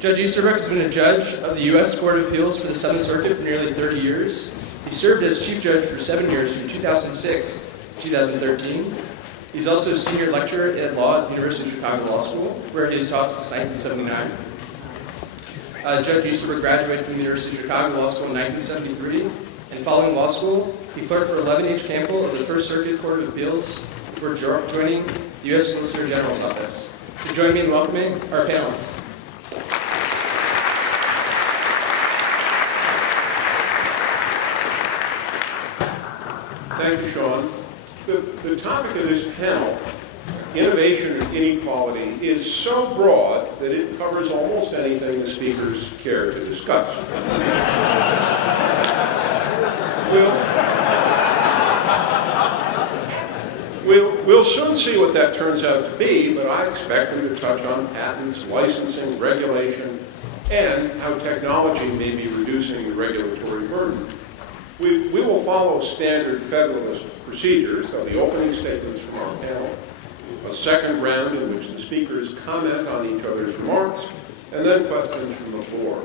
Judge Easterbrook has been a judge of the U.S. Court of Appeals for the Seventh Circuit for nearly 30 years. He served as Chief Judge for 7 years from 2006 to 2013. He's also a senior lecturer in law at the University of Chicago Law School, where he has taught since 1979. Judge Easterbrook graduated from the University of Chicago Law School in 1973, and following law school, he clerked for 11H Campbell of the First Circuit Court of Appeals before joining the U.S. Solicitor General's office. So join me in welcoming our panelists. Thank you, Sean. The topic of this panel, innovation and inequality, is so broad that it covers almost anything the speakers care to discuss. We'll soon see what that turns out to be, but I expect them to touch on patents, licensing, regulation, and how technology may be reducing the regulatory burden. We will follow standard Federalist procedures. There'll be opening statements from our panel, a second round in which the speakers comment on each other's remarks, and then questions from the floor.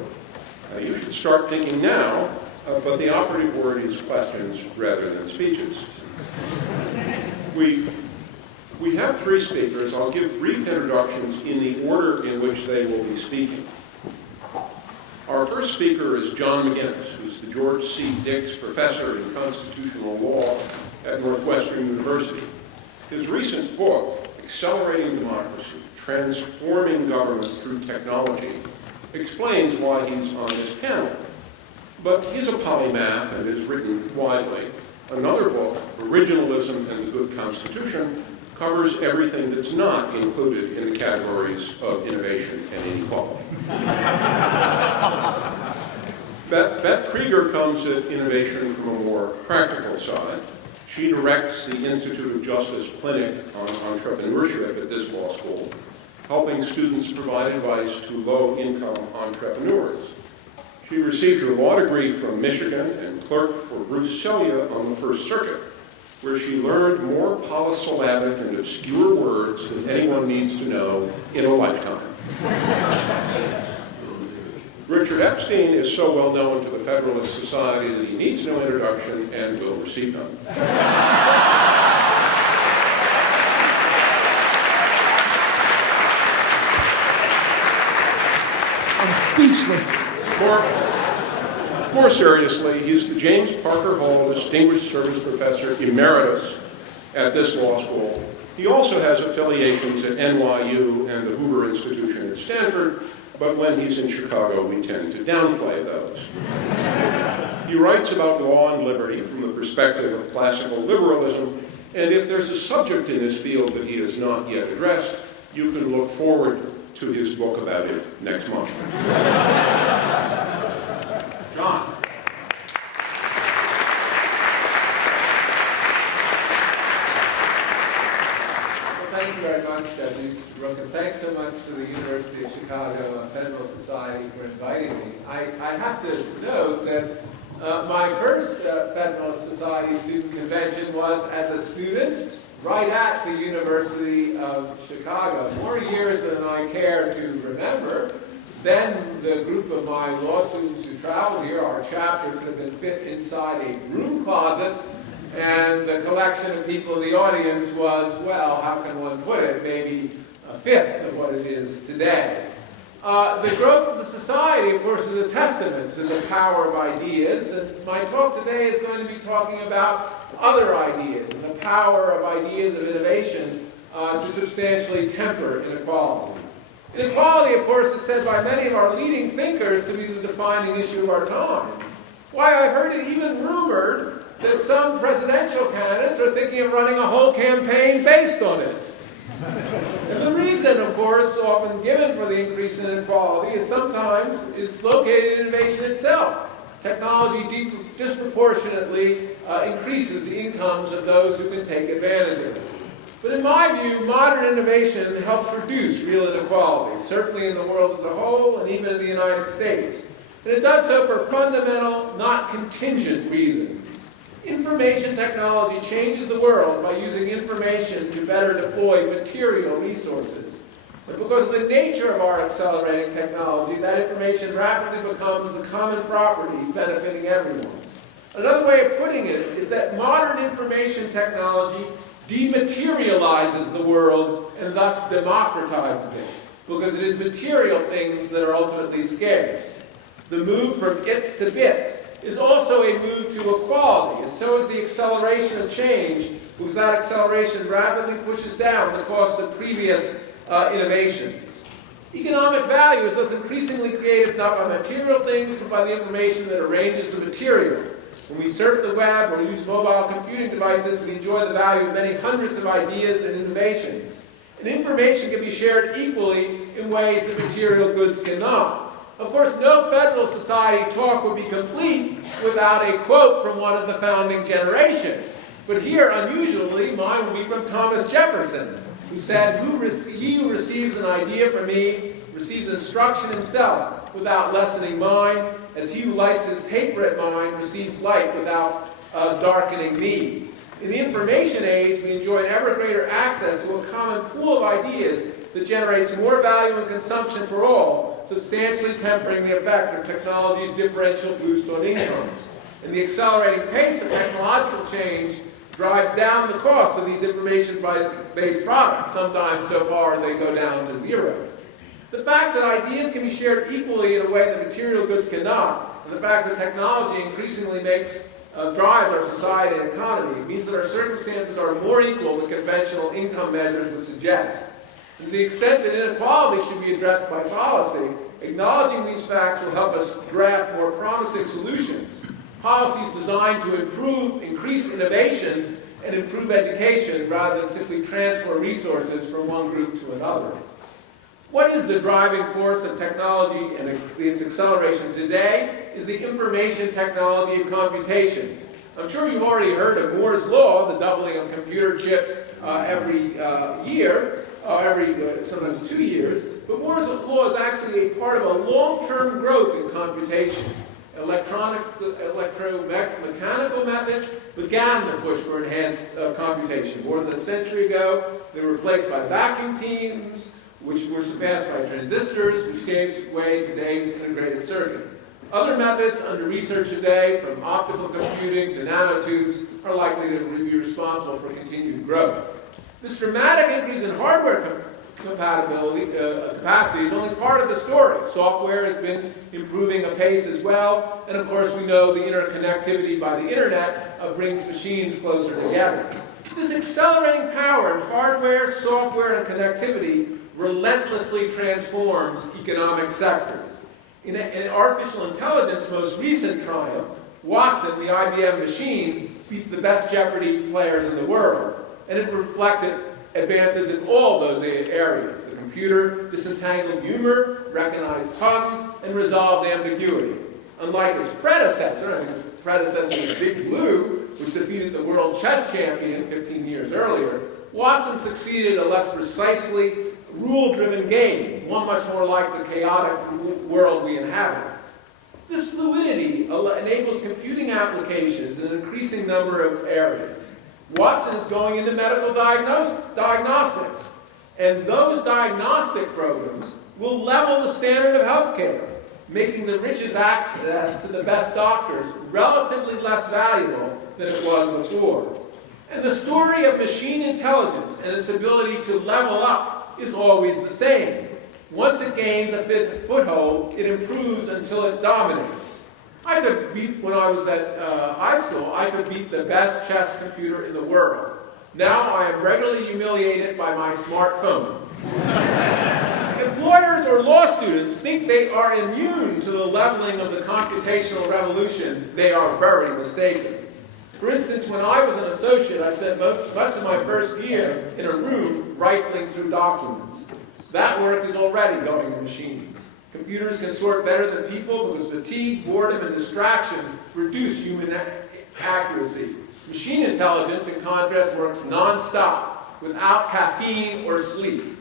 You should start thinking now, but the operative word is questions rather than speeches. We have 3 speakers. I'll give brief introductions in the order in which they will be speaking. Our first speaker is John McGinnis, who's the George C. Dix Professor in Constitutional Law at Northwestern University. His recent book, Accelerating Democracy, Transforming Government Through Technology, explains why he's on this panel. But he's a polymath and has written widely. Another book, Originalism and the Good Constitution, covers everything that's not included in the categories of innovation and inequality. Beth Kregor comes at innovation from a more practical side. She directs the Institute of Justice Clinic on Entrepreneurship at this law school, helping students provide advice to low-income entrepreneurs. She received her law degree from Michigan and clerked for Bruce Selya on the First Circuit, where she learned more polysyllabic and obscure words than anyone needs to know in a lifetime. Richard Epstein is so well known to the Federalist Society that he needs no introduction and will receive none. I'm speechless. More seriously, he's the James Parker Hall Distinguished Service Professor Emeritus at this law school. He also has affiliations at NYU and the Hoover Institution at Stanford, but when he's in Chicago, we tend to downplay those. He writes about law and liberty from the perspective of classical liberalism, and if there's a subject in this field that he has not yet addressed, you can look forward to his book about it next month. John. Thank you very much, Judge Easterbrook, and thanks so much to the University of Chicago Federal Society for inviting me. I have to note that my first Federalist Society student convention was as a student right at the University of Chicago. More years than I care to remember. Then the group of my law students who traveled here, our chapter, could have been fit inside a broom closet, and the collection of people in the audience was, well, how can one put it, maybe a fifth of what it is today. The growth of the society, of course, is a testament to the power of ideas, and my talk today is going to be talking about other ideas and the power of ideas of innovation to substantially temper inequality. Inequality, of course, is said by many of our leading thinkers to be the defining issue of our time. Why, I've heard it even rumored that some presidential candidates are thinking of running a whole campaign based on it. And the reason, of course, often given for the increase in inequality is sometimes located in innovation itself. Technology disproportionately increases the incomes of those who can take advantage of it. But in my view, modern innovation helps reduce real inequality, certainly in the world as a whole and even in the United States. And it does so for fundamental, not contingent reasons. Information technology changes the world by using information to better deploy material resources. And because of the nature of our accelerating technology, that information rapidly becomes the common property benefiting everyone. Another way of putting it is that modern information technology dematerializes the world and thus democratizes it, because it is material things that are ultimately scarce. The move from its to bits is also a move to equality, and so is the acceleration of change, because that acceleration rapidly pushes down the cost of previous innovations. Economic value is thus increasingly created not by material things, but by the information that arranges the material. When we surf the web or use mobile computing devices, we enjoy the value of many hundreds of ideas and innovations. And information can be shared equally in ways that material goods cannot. Of course, no Federal Society talk would be complete without a quote from one of the founding generation. But here, unusually, mine will be from Thomas Jefferson, who said, "He who receives an idea from me receives instruction himself without lessening mine, as he who lights his taper at mine receives light without darkening me." In the information age, we enjoy an ever greater access to a common pool of ideas that generates more value and consumption for all, substantially tempering the effect of technology's differential boost on incomes. And the accelerating pace of technological change drives down the cost of these information-based products. Sometimes so far they go down to zero. The fact that ideas can be shared equally in a way that material goods cannot, and the fact that technology increasingly drives our society and economy, means that our circumstances are more equal than conventional income measures would suggest. And to the extent that inequality should be addressed by policy, acknowledging these facts will help us draft more promising solutions. Policies designed to increase innovation and improve education rather than simply transfer resources from one group to another. What is the driving force of technology and its acceleration today is the information technology of computation. I'm sure you've already heard of Moore's Law, the doubling of computer chips every year, sometimes 2 years. But Moore's Law is actually a part of a long-term growth in computation. Electromechanical methods began the push for enhanced computation. More than a century ago, they were replaced by vacuum tubes, which were surpassed by transistors, which gave way to today's integrated circuit. Other methods under research today, from optical computing to nanotubes, are likely to be responsible for continued growth. This dramatic increase in hardware capacity is only part of the story. Software has been improving apace as well, and of course we know the interconnectivity by the internet brings machines closer together. This accelerating power in hardware, software, and connectivity relentlessly transforms economic sectors. In artificial intelligence, most recent triumph, Watson, the IBM machine, beat the best Jeopardy players in the world, and it reflected advances in all those areas. The computer disentangled humor, recognized puns, and resolved ambiguity. Unlike its predecessor, I think its predecessor was Big Blue, which defeated the world chess champion 15 years earlier, Watson succeeded in a less precisely rule-driven game, one much more like the chaotic world we inhabit. This fluidity enables computing applications in an increasing number of areas. Watson is going into medical diagnostics, and those diagnostic programs will level the standard of healthcare, making the richest access to the best doctors relatively less valuable than it was before. And the story of machine intelligence and its ability to level up is always the same. Once it gains a foothold, it improves until it dominates. When I was at high school, I could beat the best chess computer in the world. Now I am regularly humiliated by my smartphone. If lawyers or law students think they are immune to the leveling of the computational revolution, they are very mistaken. For instance, when I was an associate, I spent much of my first year in a room rifling through documents. That work is already going to machines. Computers can sort better than people because fatigue, boredom, and distraction reduce human accuracy. Machine intelligence, in contrast, works non-stop, without caffeine or sleep.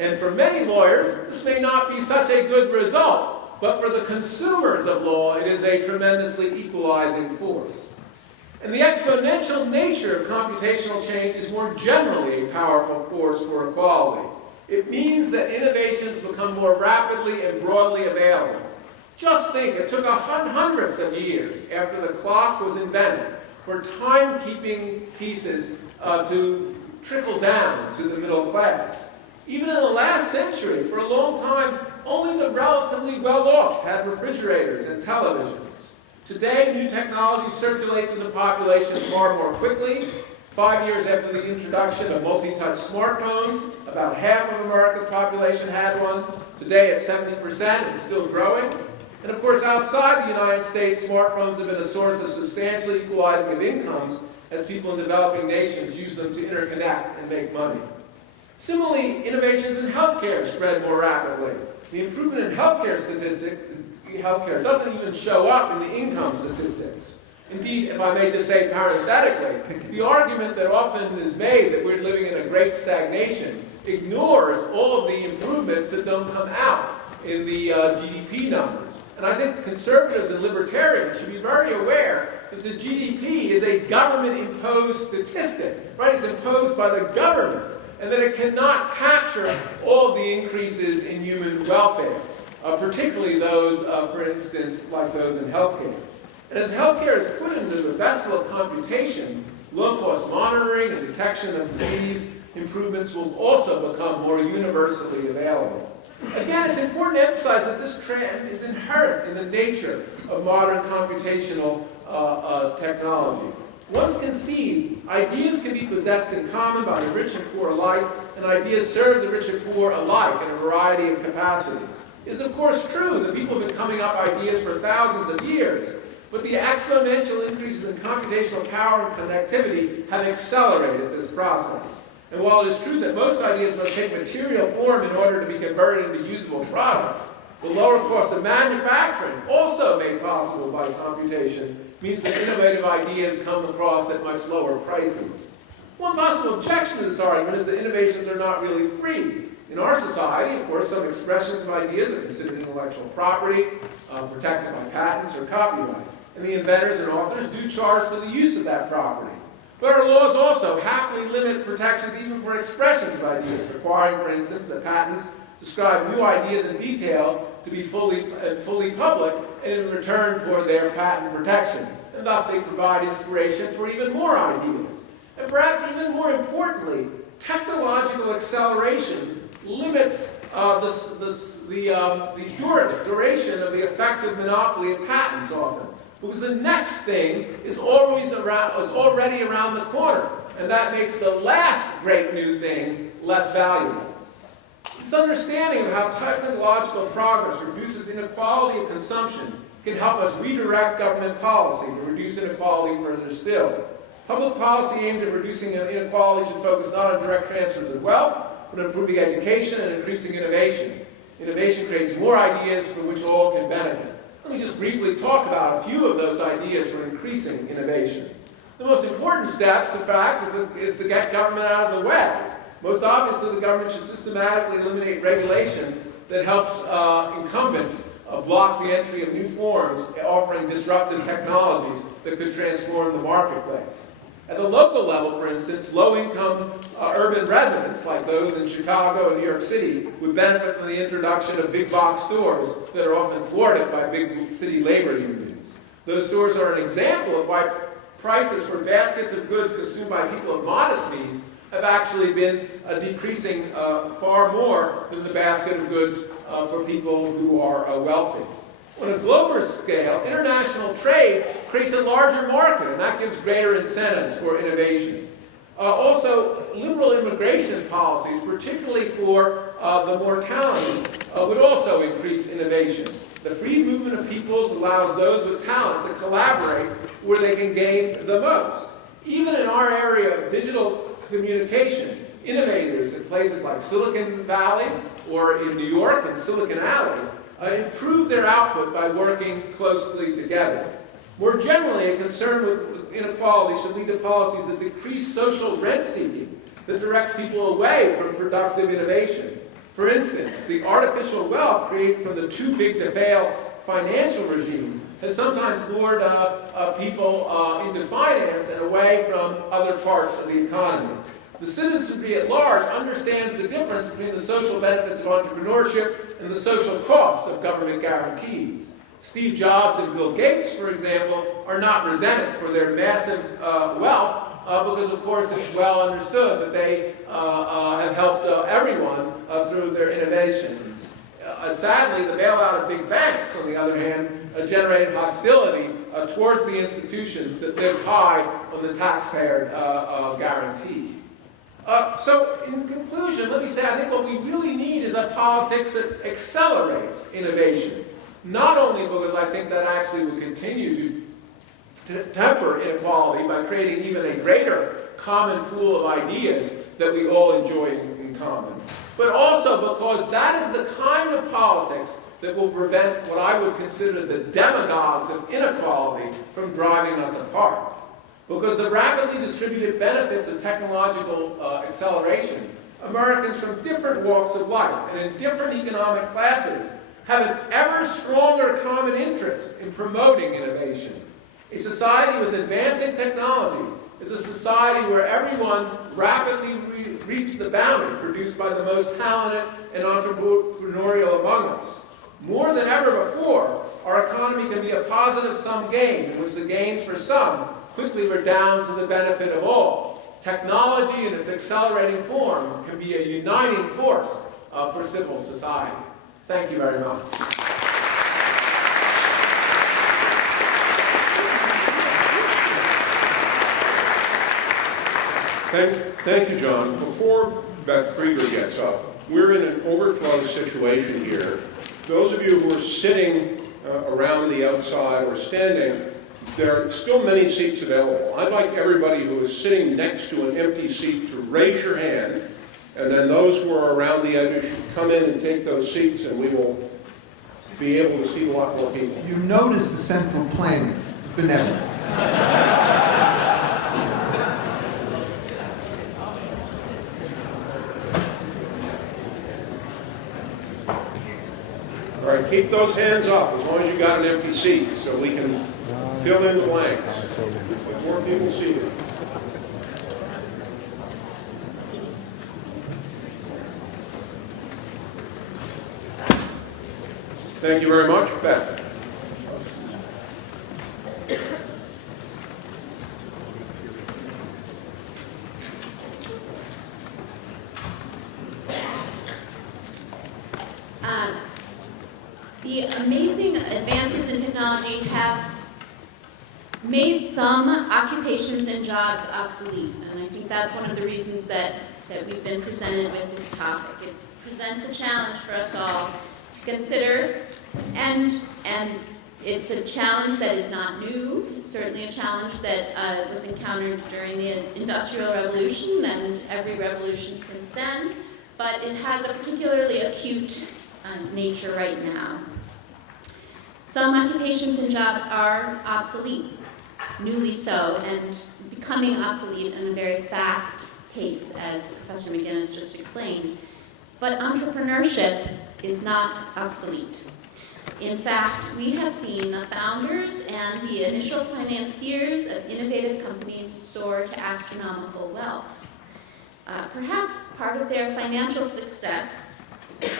And for many lawyers, this may not be such a good result, but for the consumers of law, it is a tremendously equalizing force. And the exponential nature of computational change is more generally a powerful force for equality. It means that innovations become more rapidly and broadly available. Just think, it took hundreds of years after the clock was invented for timekeeping pieces to trickle down to the middle class. Even in the last century, for a long time, only the relatively well-off had refrigerators and televisions. Today, new technologies circulate through the population far more quickly. 5 years after the introduction of multi-touch smartphones, about half of America's population had one. Today it's 70% and still growing. And of course, outside the United States, smartphones have been a source of substantial equalizing of incomes as people in developing nations use them to interconnect and make money. Similarly, innovations in healthcare spread more rapidly. The improvement in healthcare doesn't even show up in the income statistics. Indeed, if I may just say parenthetically, the argument that often is made that we're living in a great stagnation ignores all of the improvements that don't come out in the GDP numbers. And I think conservatives and libertarians should be very aware that the GDP is a government-imposed statistic, right? It's imposed by the government, and that it cannot capture all of the increases in human welfare, particularly those, for instance, like those in healthcare. And as healthcare is put into the vessel of computation, low-cost monitoring and detection of disease improvements will also become more universally available. Again, it's important to emphasize that this trend is inherent in the nature of modern computational technology. Once conceived, ideas can be possessed in common by the rich and poor alike, and ideas serve the rich and poor alike in a variety of capacity. It is of course true that people have been coming up ideas for thousands of years, but the exponential increases in computational power and connectivity have accelerated this process. And while it is true that most ideas must take material form in order to be converted into usable products, the lower cost of manufacturing, also made possible by computation, means that innovative ideas come across at much lower prices. One possible objection to this argument is that innovations are not really free. In our society, of course, some expressions of ideas are considered intellectual property, protected by patents or copyright. And the inventors and authors do charge for the use of that property. But our laws also happily limit protections even for expressions of ideas, requiring, for instance, that patents describe new ideas in detail to be fully public, and in return for their patent protection. And thus they provide inspiration for even more ideas. And perhaps even more importantly, technological acceleration limits the duration of the effective monopoly of patents often. Because the next thing is already around the corner, and that makes the last great new thing less valuable. This understanding of how technological progress reduces inequality of consumption can help us redirect government policy to reduce inequality further still. Public policy aimed at reducing inequality should focus not on direct transfers of wealth, but on improving education and increasing innovation. Innovation creates more ideas from which all can benefit. Let me just briefly talk about a few of those ideas for increasing innovation. The most important steps, in fact, is to get government out of the way. Most obviously, the government should systematically eliminate regulations that helps incumbents block the entry of new forms offering disruptive technologies that could transform the marketplace. At the local level, for instance, low-income urban residents, like those in Chicago and New York City, would benefit from the introduction of big-box stores that are often thwarted by big city labor unions. Those stores are an example of why prices for baskets of goods consumed by people of modest means have actually been decreasing far more than the basket of goods for people who are wealthy. On a global scale, international trade creates a larger market, and that gives greater incentives for innovation. Also, liberal immigration policies, particularly for the more talented, would also increase innovation. The free movement of peoples allows those with talent to collaborate where they can gain the most. Even in our area of digital communication, innovators in places like Silicon Valley or in New York and Silicon Alley improve their output by working closely together. More generally, a concern with inequality should lead to policies that decrease social rent-seeking, that directs people away from productive innovation. For instance, the artificial wealth created from the too-big-to-fail financial regime has sometimes lured people into finance and away from other parts of the economy. the citizenry at large understands the difference between the social benefits of entrepreneurship and the social costs of government guarantees. Steve Jobs and Bill Gates, for example, are not resented for their massive wealth because, of course, it's well understood that they have helped everyone through their innovations. Sadly, the bailout of big banks, on the other hand, generated hostility towards the institutions that lived high on the taxpayer guarantee. So, in conclusion, let me say I think what we really need is a politics that accelerates innovation. Not only because I think that actually will continue to temper inequality by creating even a greater common pool of ideas that we all enjoy in common, but also because that is the kind of politics that will prevent what I would consider the demagogues of inequality from driving us apart. Because the rapidly distributed benefits of technological acceleration, Americans from different walks of life and in different economic classes have an ever stronger common interest in promoting innovation. A society with advancing technology is a society where everyone rapidly reaps the bounty produced by the most talented and entrepreneurial among us. More than ever before, our economy can be a positive-sum game in which the gains for some quickly redound to the benefit of all. Technology in its accelerating form can be a uniting force for civil society. Thank you very much. Thank you, John. Before Beth Kregor gets up, we're in an overflow situation here. Those of you who are sitting around the outside or standing, there are still many seats available. I'd like everybody who is sitting next to an empty seat to raise your hand, and then those who are around the edges should come in and take those seats, and we will be able to see a lot more people. You notice the central planning, benevolent. All right, keep those hands up as long as you got an empty seat so we can fill in the blanks with more people seated. Thank you very much, Beth. The amazing advances in technology have made some occupations and jobs obsolete, and I think that's one of the reasons that we've been presented with this topic. It presents a challenge for us all to consider, and it's a challenge that is not new. It's certainly a challenge that was encountered during the Industrial Revolution and every revolution since then, but it has a particularly acute nature right now. Some occupations and jobs are obsolete, newly so, and becoming obsolete in a very fast pace, as Professor McGinnis just explained. But entrepreneurship is not obsolete. In fact, we have seen the founders and the initial financiers of innovative companies soar to astronomical wealth. Perhaps part of their financial success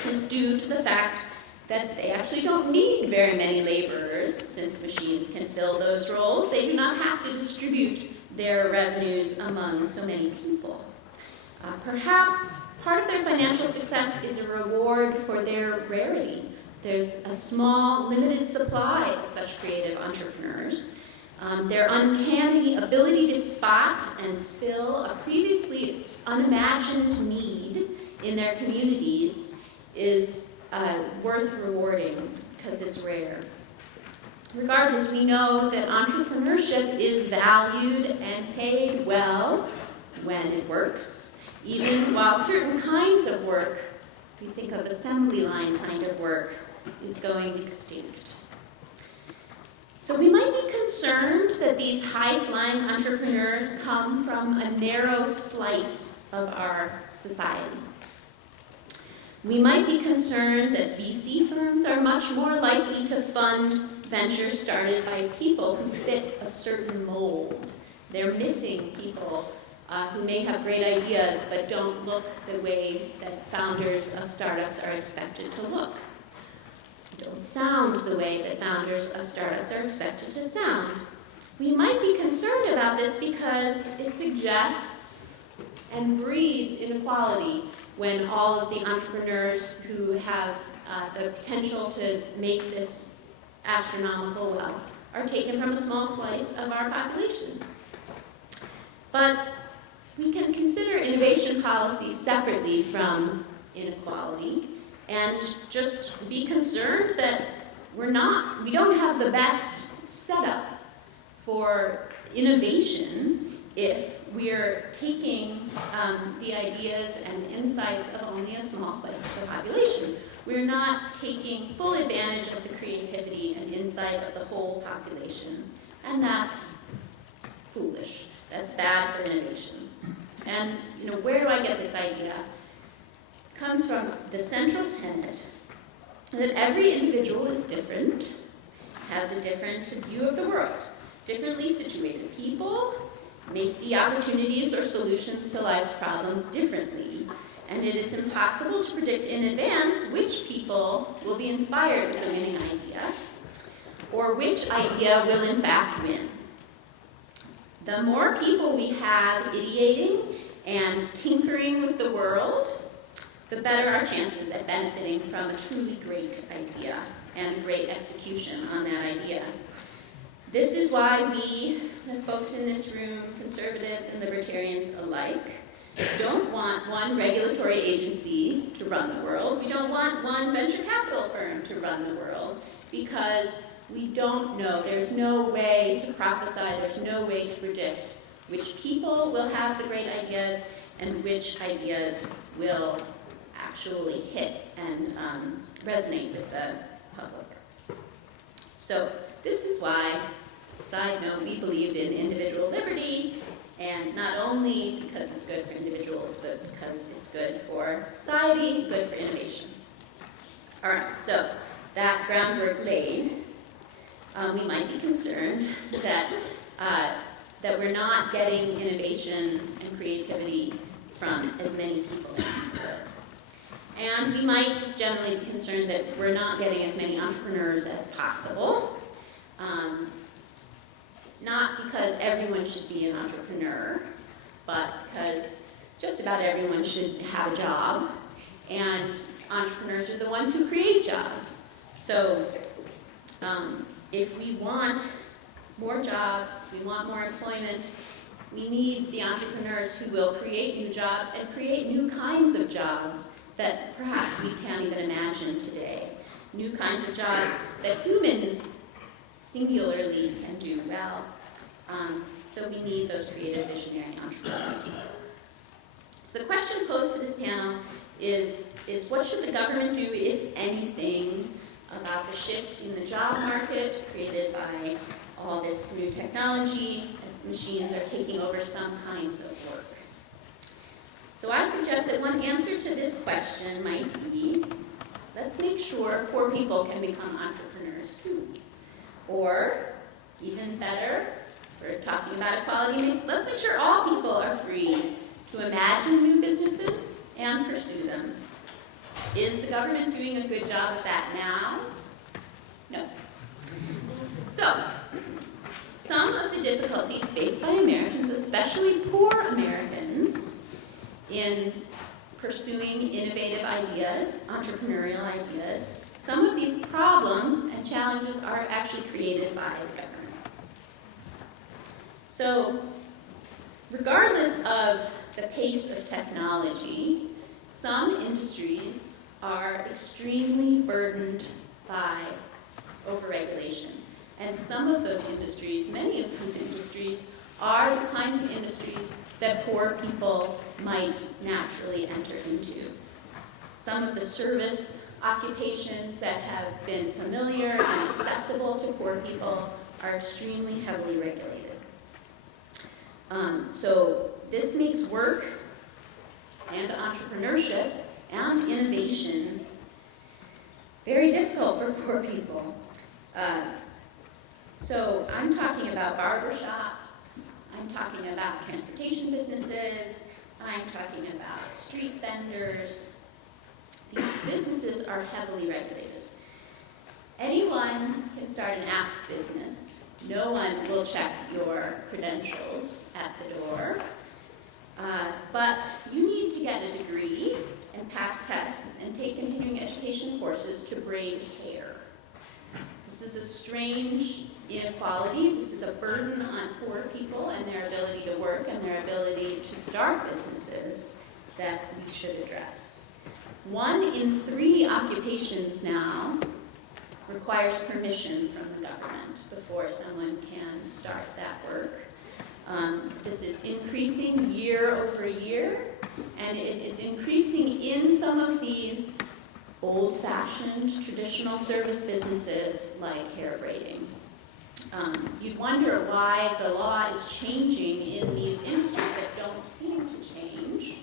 is due to the fact that they actually don't need very many laborers, since machines can fill those roles. They do not have to distribute their revenues among so many people. Perhaps part of their financial success is a reward for their rarity. There's a small, limited supply of such creative entrepreneurs. Their uncanny ability to spot and fill a previously unimagined need in their communities is worth rewarding because it's rare. Regardless, we know that entrepreneurship is valued and paid well when it works, even while certain kinds of work, if you think of assembly line kind of work, is going extinct. So we might be concerned that these high-flying entrepreneurs come from a narrow slice of our society. We might be concerned that VC firms are much more likely to fund ventures started by people who fit a certain mold. They're missing people who may have great ideas but don't look the way that founders of startups are expected to look, don't sound the way that founders of startups are expected to sound. We might be concerned about this because it suggests and breeds inequality when all of the entrepreneurs who have the potential to make this astronomical wealth are taken from a small slice of our population. But we can consider innovation policy separately from inequality and just be concerned that we don't have the best setup for innovation if we're taking the ideas and insights of only a small slice of the population. We're not taking full advantage of the creativity and insight of the whole population. And that's foolish. That's bad for innovation. And where do I get this idea? It comes from the central tenet that every individual is different, has a different view of the world, differently situated people may see opportunities or solutions to life's problems differently, and it is impossible to predict in advance which people will be inspired with a winning idea, or which idea will in fact win. The more people we have ideating and tinkering with the world, the better our chances at benefiting from a truly great idea and great execution on that idea. This is why we, the folks in this room, conservatives and libertarians alike, don't want one regulatory agency to run the world. We don't want one venture capital firm to run the world because we don't know. There's no way to prophesy. There's no way to predict which people will have the great ideas and which ideas will actually hit and resonate with the public. So this is why, side note, we believed in individual liberty, and not only because it's good for individuals, but because it's good for society, good for innovation. All right, so that groundwork laid, we might be concerned that we're not getting innovation and creativity from as many people as we could. And we might just generally be concerned that we're not getting as many entrepreneurs as possible. Not because everyone should be an entrepreneur, but because just about everyone should have a job, and entrepreneurs are the ones who create jobs. So if we want more jobs, we want more employment, we need the entrepreneurs who will create new jobs and create new kinds of jobs that perhaps we can't even imagine today. New kinds of jobs that humans singularly can do well. So we need those creative, visionary entrepreneurs. So the question posed to this panel is what should the government do, if anything, about the shift in the job market created by all this new technology as machines are taking over some kinds of work? So I suggest that one answer to this question might be, let's make sure poor people can become entrepreneurs too. Or, even better, we're talking about equality, let's make sure all people are free to imagine new businesses and pursue them. Is the government doing a good job of that now? No. So, some of the difficulties faced by Americans, especially poor Americans, in pursuing innovative ideas, entrepreneurial ideas, some of these problems and challenges are actually created by the government. So, regardless of the pace of technology, some industries are extremely burdened by overregulation. And some of those industries, many of those industries, are the kinds of industries that poor people might naturally enter into. Some of the service occupations that have been familiar and accessible to poor people are extremely heavily regulated. So this makes work and entrepreneurship and innovation very difficult for poor people. So I'm talking about barbershops, I'm talking about transportation businesses. I'm talking about street vendors. These businesses are heavily regulated. Anyone can start an app business. No one will check your credentials at the door. But you need to get a degree and pass tests and take continuing education courses to braid hair. This is a strange inequality. This is a burden on poor people and their ability to work and their ability to start businesses that we should address. 1 in 3 occupations now requires permission from the government before someone can start that work. This is increasing year over year, and it is increasing in some of these old-fashioned traditional service businesses like hair braiding. You'd wonder why the law is changing in these industries that don't seem to change.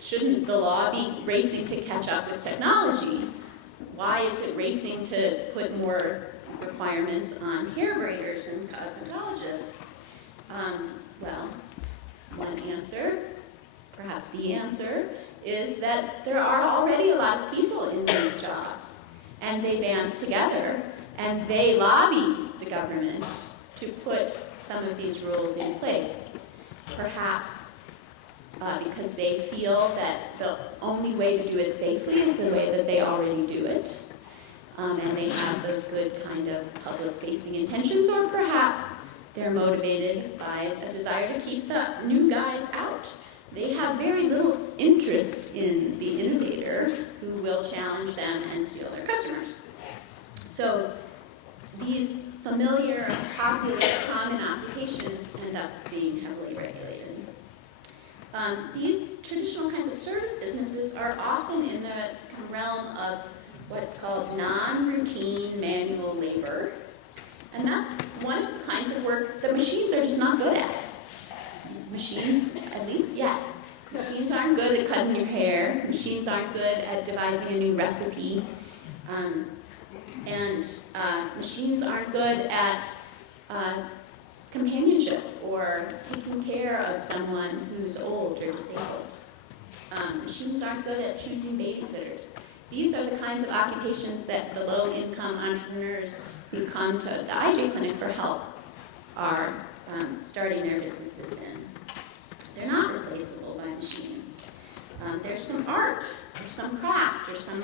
Shouldn't the law be racing to catch up with technology? Why is it racing to put more requirements on hair braiders and cosmetologists? Well, one answer, perhaps the answer, is that there are already a lot of people in these jobs, and they band together, and they lobby the government to put some of these rules in place. Perhaps because they feel that the only way to do it safely is the way that they already do it, and they have those good kind of public-facing intentions, or perhaps they're motivated by a desire to keep the new guys out. They have very little interest in the innovator who will challenge them and steal their customers. So these familiar, popular, common occupations end up being heavily regulated. These traditional kinds of service businesses are often in the realm of what's called non-routine manual labor. And that's one of the kinds of work that machines are just not good at. Machines, at least yet, machines aren't good at cutting your hair. Machines aren't good at devising a new recipe. Machines aren't good at companionship or taking care of someone who's old or disabled. Machines aren't good at choosing babysitters. These are the kinds of occupations that the low-income entrepreneurs who come to the IJ Clinic for help are starting their businesses in. They're not replaceable by machines. There's some art, or some craft, or some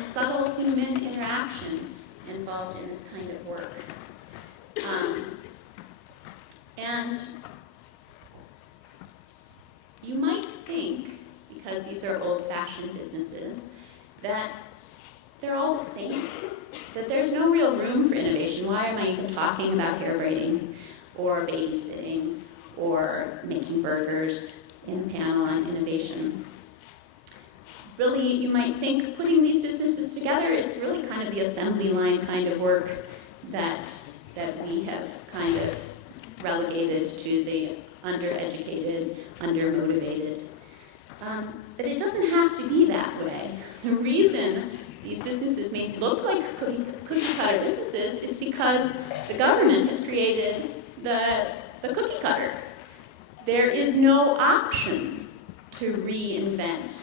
subtle human interaction involved in this kind of work. And you might think, because these are old-fashioned businesses, that they're all the same, that there's no real room for innovation. Why am I even talking about hair braiding or babysitting or making burgers in a panel on innovation? Really, you might think putting these businesses together, it's really kind of the assembly line kind of work that we have kind of relegated to the undereducated, undermotivated. But it doesn't have to be that way. The reason these businesses may look like cookie cutter businesses is because the government has created the cookie cutter. There is no option to reinvent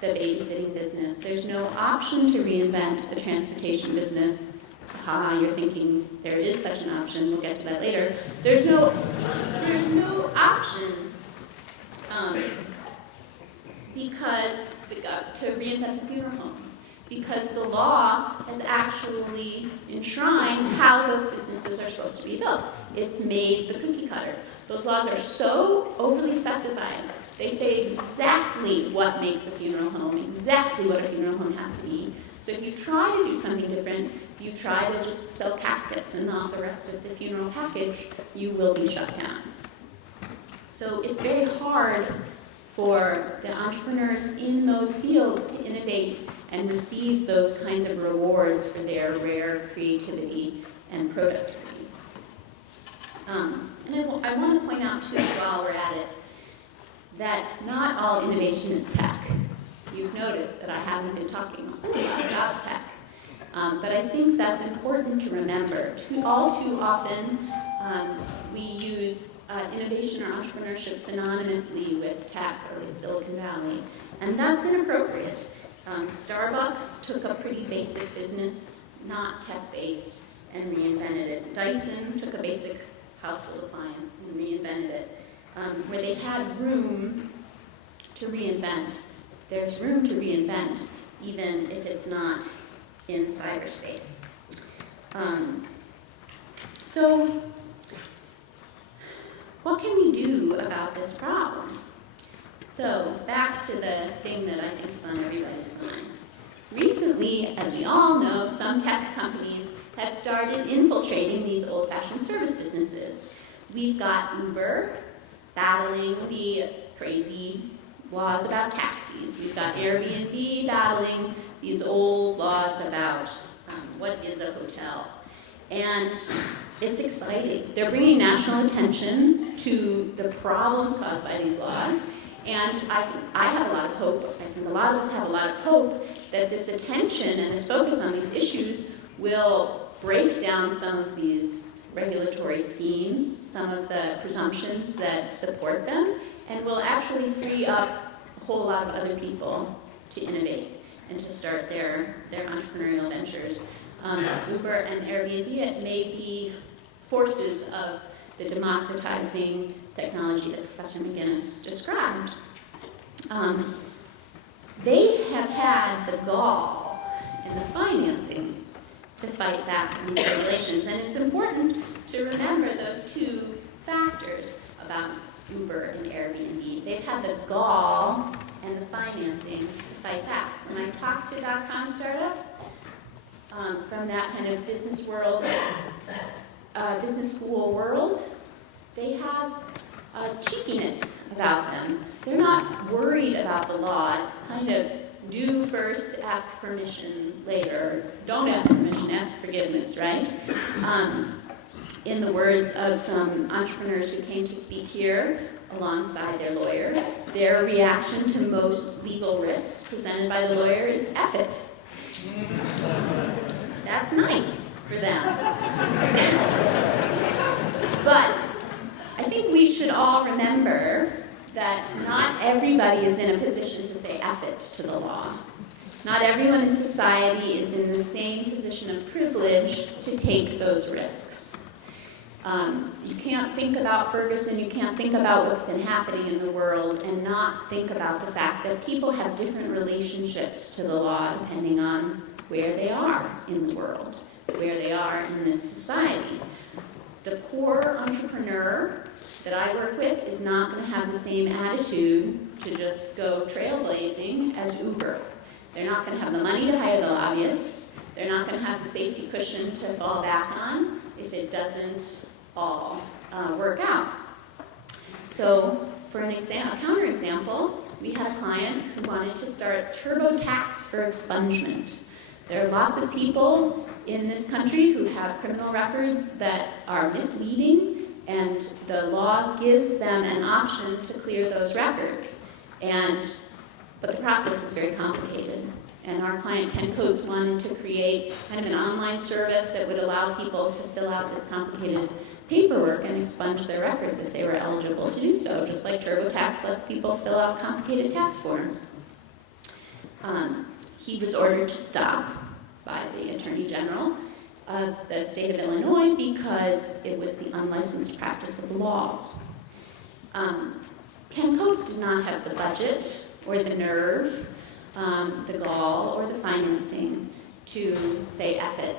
the babysitting business. There's no option to reinvent the transportation business. You're thinking there is such an option. We'll get to that later. There's no option because to reinvent the funeral home, because the law has actually enshrined how those businesses are supposed to be built. It's made the cookie cutter. Those laws are so overly specified. They say exactly what makes a funeral home, exactly what a funeral home has to be. So if you try to do something different, if you try to just sell caskets and not the rest of the funeral package, you will be shut down. So it's very hard for the entrepreneurs in those fields to innovate and receive those kinds of rewards for their rare creativity and productivity. And I want to point out, too, while we're at it, that not all innovation is tech. You've noticed that I haven't been talking a whole lot about tech. But I think that's important to remember. All too often, We use innovation or entrepreneurship synonymously with tech or with Silicon Valley, and that's inappropriate. Starbucks took a pretty basic business, not tech-based, and reinvented it. Dyson took a basic household appliance and reinvented it. Where they had room to reinvent, there's room to reinvent, even if it's not in cyberspace. So, what can we do about this problem? So, back to the thing that I think is on everybody's minds. Recently, as we all know, some tech companies have started infiltrating these old-fashioned service businesses. We've got Uber battling the crazy laws about taxis. We've got Airbnb battling these old laws about what is a hotel. And it's exciting. They're bringing national attention to the problems caused by these laws. And I have a lot of hope, I think a lot of us have a lot of hope that this attention and this focus on these issues will break down some of these regulatory schemes, some of the presumptions that support them, and will actually free up a whole lot of other people to innovate and to start their entrepreneurial ventures. Uber and Airbnb may be forces of the democratizing technology that Professor McGinnis described. They have had the gall and the financing to fight back on these regulations. And it's important to remember those two factors about Uber and Airbnb. They've had the gall and the financing to fight back. When I talk to .com startups from that kind of business world, business school world, they have a cheekiness about them. They're not worried about the law. It's kind of do first, ask permission later. Don't ask permission, ask forgiveness, right? In the words of some entrepreneurs who came to speak here alongside their lawyer, their reaction to most legal risks presented by the lawyer is F it. That's nice for them. But I think we should all remember that not everybody is in a position to say F it to the law. Not everyone in society is in the same position of privilege to take those risks. You can't think about Ferguson, you can't think about what's been happening in the world and not think about the fact that people have different relationships to the law depending on where they are in the world, where they are in this society. The poor entrepreneur that I work with is not going to have the same attitude to just go trailblazing as Uber. They're not going to have the money to hire the lobbyists. They're not going to have the safety cushion to fall back on if it doesn't all work out. So for a counterexample, we had a client who wanted to start TurboTax for expungement. There are lots of people in this country who have criminal records that are misleading, and the law gives them an option to clear those records. But the process is very complicated. And our client Ken Coates wanted to create kind of an online service that would allow people to fill out this complicated paperwork and expunge their records if they were eligible to do so, just like TurboTax lets people fill out complicated tax forms. He was ordered to stop by the Attorney General of the state of Illinois because it was the unlicensed practice of law. Ken Coates did not have the budget or the nerve, the gall or the financing to say F it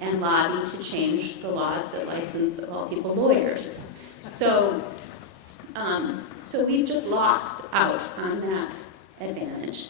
and lobby to change the laws that license, of all people, lawyers. So we've just lost out on that advantage.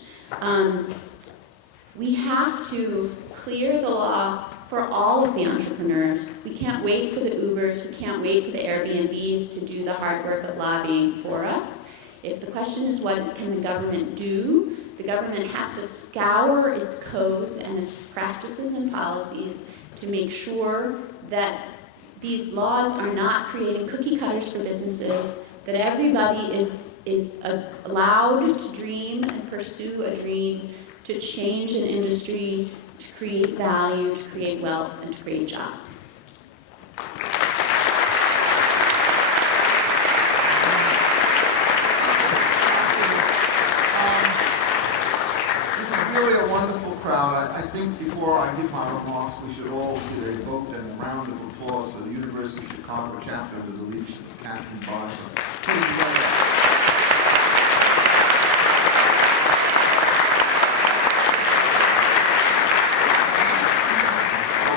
We have to clear the law for all of the entrepreneurs. We can't wait for the Ubers, we can't wait for the Airbnbs to do the hard work of lobbying for us. If the question is what can the government do, the government has to scour its codes and its practices and policies to make sure that these laws are not creating cookie cutters for businesses, that everybody is allowed to dream and pursue a dream, to change an industry, to create value, to create wealth, and to create jobs. crowd, I think before I give my remarks, we should all give a vote and a round of applause for the University of Chicago chapter under the leadership of Captain Beth.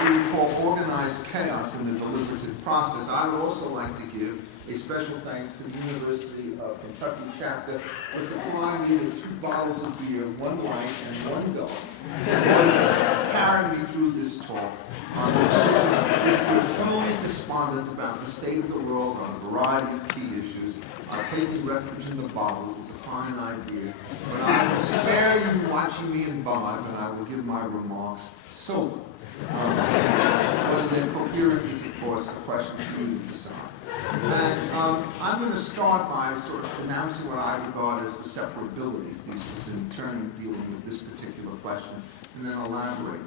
We call organized chaos in the deliberative process. I would also like to give a special thanks to the University of Kentucky chapter for supplying me with 2 bottles of beer, 1 light and 1 dark, carrying me through this talk. If we're truly despondent about the state of the world on a variety of key issues, taking refuge in the bottle is a fine idea. But I will spare you watching me imbibe, and I will give my remarks sober. Whether they're coherent is, of course, a question for you to decide. And I'm going to start by sort of announcing what I regard as the separability thesis in dealing with this particular question, and then elaborate.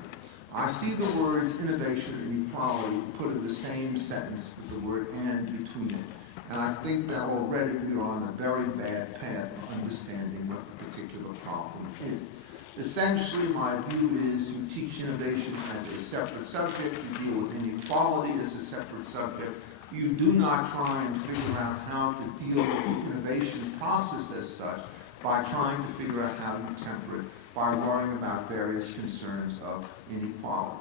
I see the words innovation and equality put in the same sentence with the word and between it. And I think that already we are on a very bad path of understanding what the particular problem is. Essentially, my view is you teach innovation as a separate subject, you deal with inequality as a separate subject. You do not try and figure out how to deal with the innovation process as such by trying to figure out how to temper it by worrying about various concerns of inequality.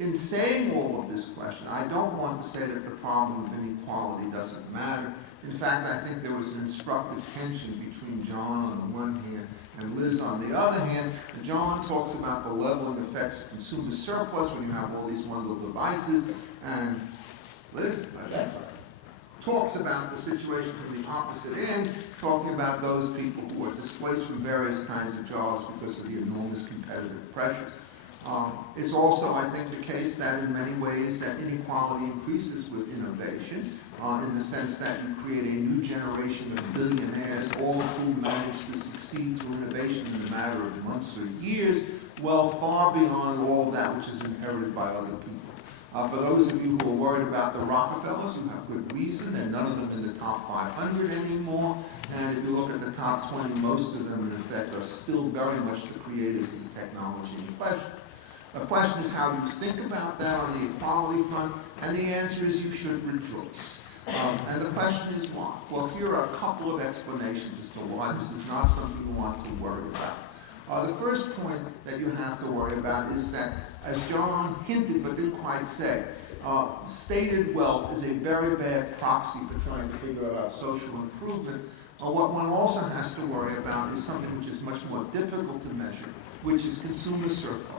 In saying all of this question, I don't want to say that the problem of inequality doesn't matter. In fact, I think there was an instructive tension between John on the one hand and Liz on the other hand. John talks about the leveling effects of consumer surplus when you have all these wonderful devices, and Liz, Beth, talks about the situation from the opposite end, talking about those people who are displaced from various kinds of jobs because of the enormous competitive pressure. It's also, I think, the case that in many ways that inequality increases with innovation, in the sense that you create a new generation of billionaires, all of whom manage to succeed through innovation in a matter of months or years, well far beyond all that which is inherited by other people. For those of you who are worried about the Rockefellers, you have good reason. There are none of them in the top 500 anymore. And if you look at the top 20, most of them, in effect, are still very much the creators of the technology in question. The question is, how do you think about that on the equality front? And the answer is you should rejoice. And the question is why? Well, here are a couple of explanations as to why this is not something you want to worry about. The first point that you have to worry about is that, as John hinted but didn't quite say, stated wealth is a very bad proxy for trying to figure out social improvement. What one also has to worry about is something which is much more difficult to measure, which is consumer surplus.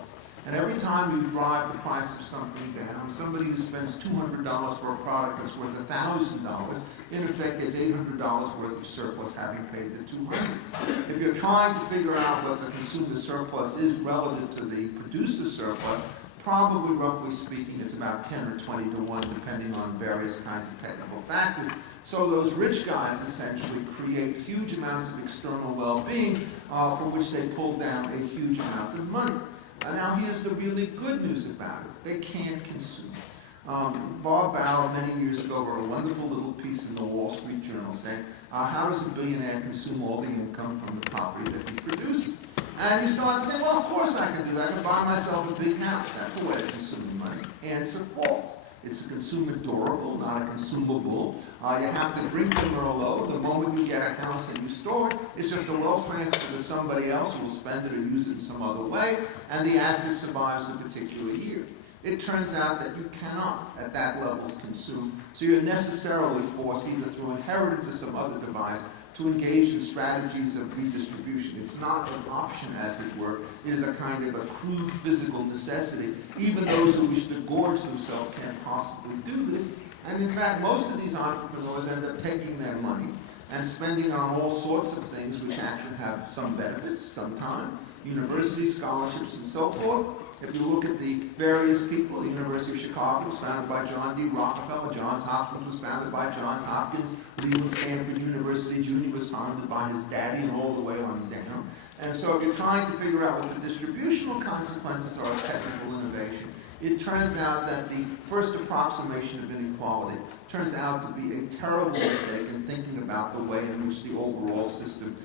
And every time you drive the price of something down, somebody who spends $200 for a product that's worth $1,000, in effect gets $800 worth of surplus having paid the $200. If you're trying to figure out what the consumer surplus is relative to the producer surplus, probably, roughly speaking, it's about 10 or 20 to 1, depending on various kinds of technical factors. So those rich guys essentially create huge amounts of external well-being for which they pull down a huge amount of money. Now here's the really good news about it. They can't consume. Bob Barrow many years ago wrote a wonderful little piece in the Wall Street Journal saying, how does a billionaire consume all the income from the property that he produces? And you start to think, well, of course I can do that. I can buy myself a big house. That's a way of consuming money. Answer false. It's a consumer durable, not a consumable. You have to drink the Merlot. The moment you get a house and you store it, it's just a wealth transfer to somebody else who will spend it or use it in some other way, and the asset survives a particular year. It turns out that you cannot, at that level, consume, so you're necessarily forced, either through inheritance or some other device, to engage in strategies of redistribution. It's not an option, as it were. It is a kind of a crude physical necessity. Even those who wish to gorge themselves can't possibly do this. And in fact, most of these entrepreneurs end up taking their money and spending it on all sorts of things which actually have some benefits, some time, university scholarships and so forth. If you look at the various people, the University of Chicago was founded by John D. Rockefeller, Johns Hopkins was founded by Johns Hopkins, Leland Stanford University Jr. was founded by his daddy, and all the way on down. And so if you're trying to figure out what the distributional consequences are of technical innovation, it turns out that the first approximation of inequality turns out to be a terrible mistake in thinking about the way in which the overall system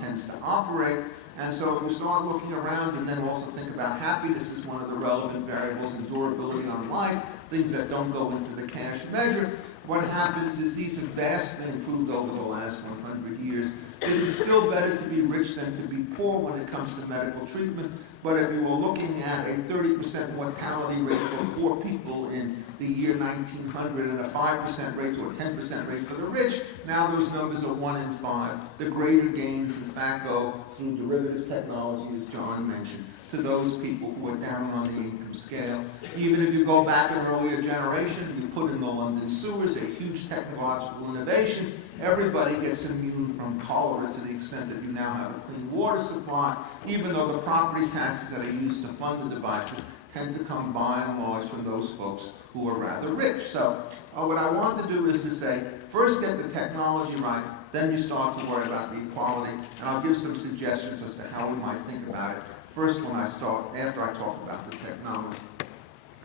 tends to operate. And so if you start looking around and then also think about happiness as one of the relevant variables and durability on life, things that don't go into the cash measure, what happens is these have vastly improved over the last 100 years. It is still better to be rich than to be poor when it comes to medical treatment. But if you were looking at a 30% mortality rate for poor people in the year 1900 and a 5% rate or a 10% rate for the rich, now those numbers are 1 in 5. The greater gains, in fact, go through derivative technology, as John mentioned, to those people who are down on the income scale. Even if you go back an earlier generation, you put in the London sewers, a huge technological innovation, everybody gets immune from cholera to the extent that you now have a clean water supply, even though the property taxes that are used to fund the devices tend to come by and large from those folks who are rather rich. So what I want to do is to say, first get the technology right, then you start to worry about the equality, and I'll give some suggestions as to how we might think about it. First, after I talk about the technology.